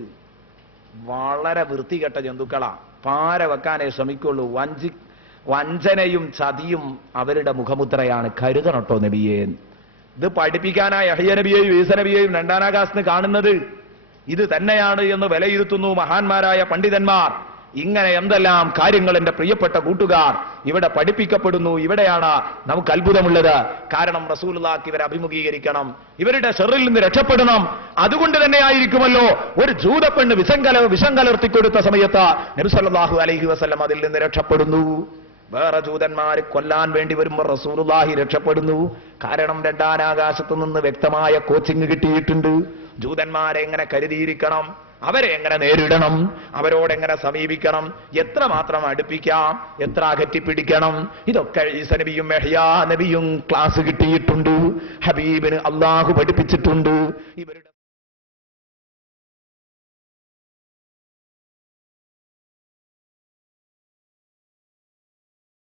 വളരെ വൃത്തികെട്ട ജന്തുക്കളാ, പാര വെക്കാനേ ശ്രമിക്കുള്ളൂ, വഞ്ചനയും ചതിയും അവരുടെ മുഖമുദ്രയാണ്, കരുതണട്ടോ നബിയെ. ഇത് പഠിപ്പിക്കാനായി യഹ്യ നബിയെയും ഈസ നബിയെയും 2-ാം ആകാശത്ത് കാണുന്നത് ഇത് തന്നെയാണ് എന്ന് വിലയിരുത്തുന്നു മഹാന്മാരായ പണ്ഡിതന്മാർ. ഇങ്ങനെ എന്തെല്ലാം കാര്യങ്ങൾ എന്റെ പ്രിയപ്പെട്ട കൂട്ടുകാർ ഇവിടെ പഠിപ്പിക്കപ്പെടുന്നു. ഇവിടെയാണ് നമുക്ക് അത്ഭുതമുള്ളത്. കാരണം റസൂലുള്ളാഹിക്ക് ഇവരെ അഭിമുഖീകരിക്കണം, ഇവരുടെ ഷർറിൽ നിന്ന് രക്ഷപ്പെടണം. അതുകൊണ്ട് തന്നെ ആയിരിക്കുമല്ലോ ഒരു ജൂതപ്പെണ്ണ് വിഷം കലർത്തിക്കൊടുത്ത സമയത്ത് നബി സല്ലല്ലാഹു അലൈഹി വസല്ലം അതിൽ നിന്ന് രക്ഷപ്പെടുന്നു. വേറെ ജൂതന്മാര് കൊല്ലാൻ വേണ്ടി വരുമ്പോൾ റസൂലുള്ളാഹി രക്ഷപ്പെടുന്നു. കാരണം രണ്ടാനാകാശത്ത് നിന്ന് വ്യക്തമായ കോച്ചിങ് കിട്ടിയിട്ടുണ്ട്. ജൂതന്മാരെ എങ്ങനെ കരുതിയിരിക്കണം, അവരെ എങ്ങനെ നേരിടണം, അവരോടെങ്ങനെ സമീപിക്കണം, എത്രമാത്രം അടുപ്പിക്കാം, എത്ര അകറ്റിപ്പിടിക്കണം, ഇതൊക്കെ ഈസ നബിയും യഹ്യാ നബിയും ക്ലാസ് കിട്ടിയിട്ടുണ്ട്. ഹബീബിന് അള്ളാഹു പഠിപ്പിച്ചിട്ടുണ്ട്. ഇവരുടെ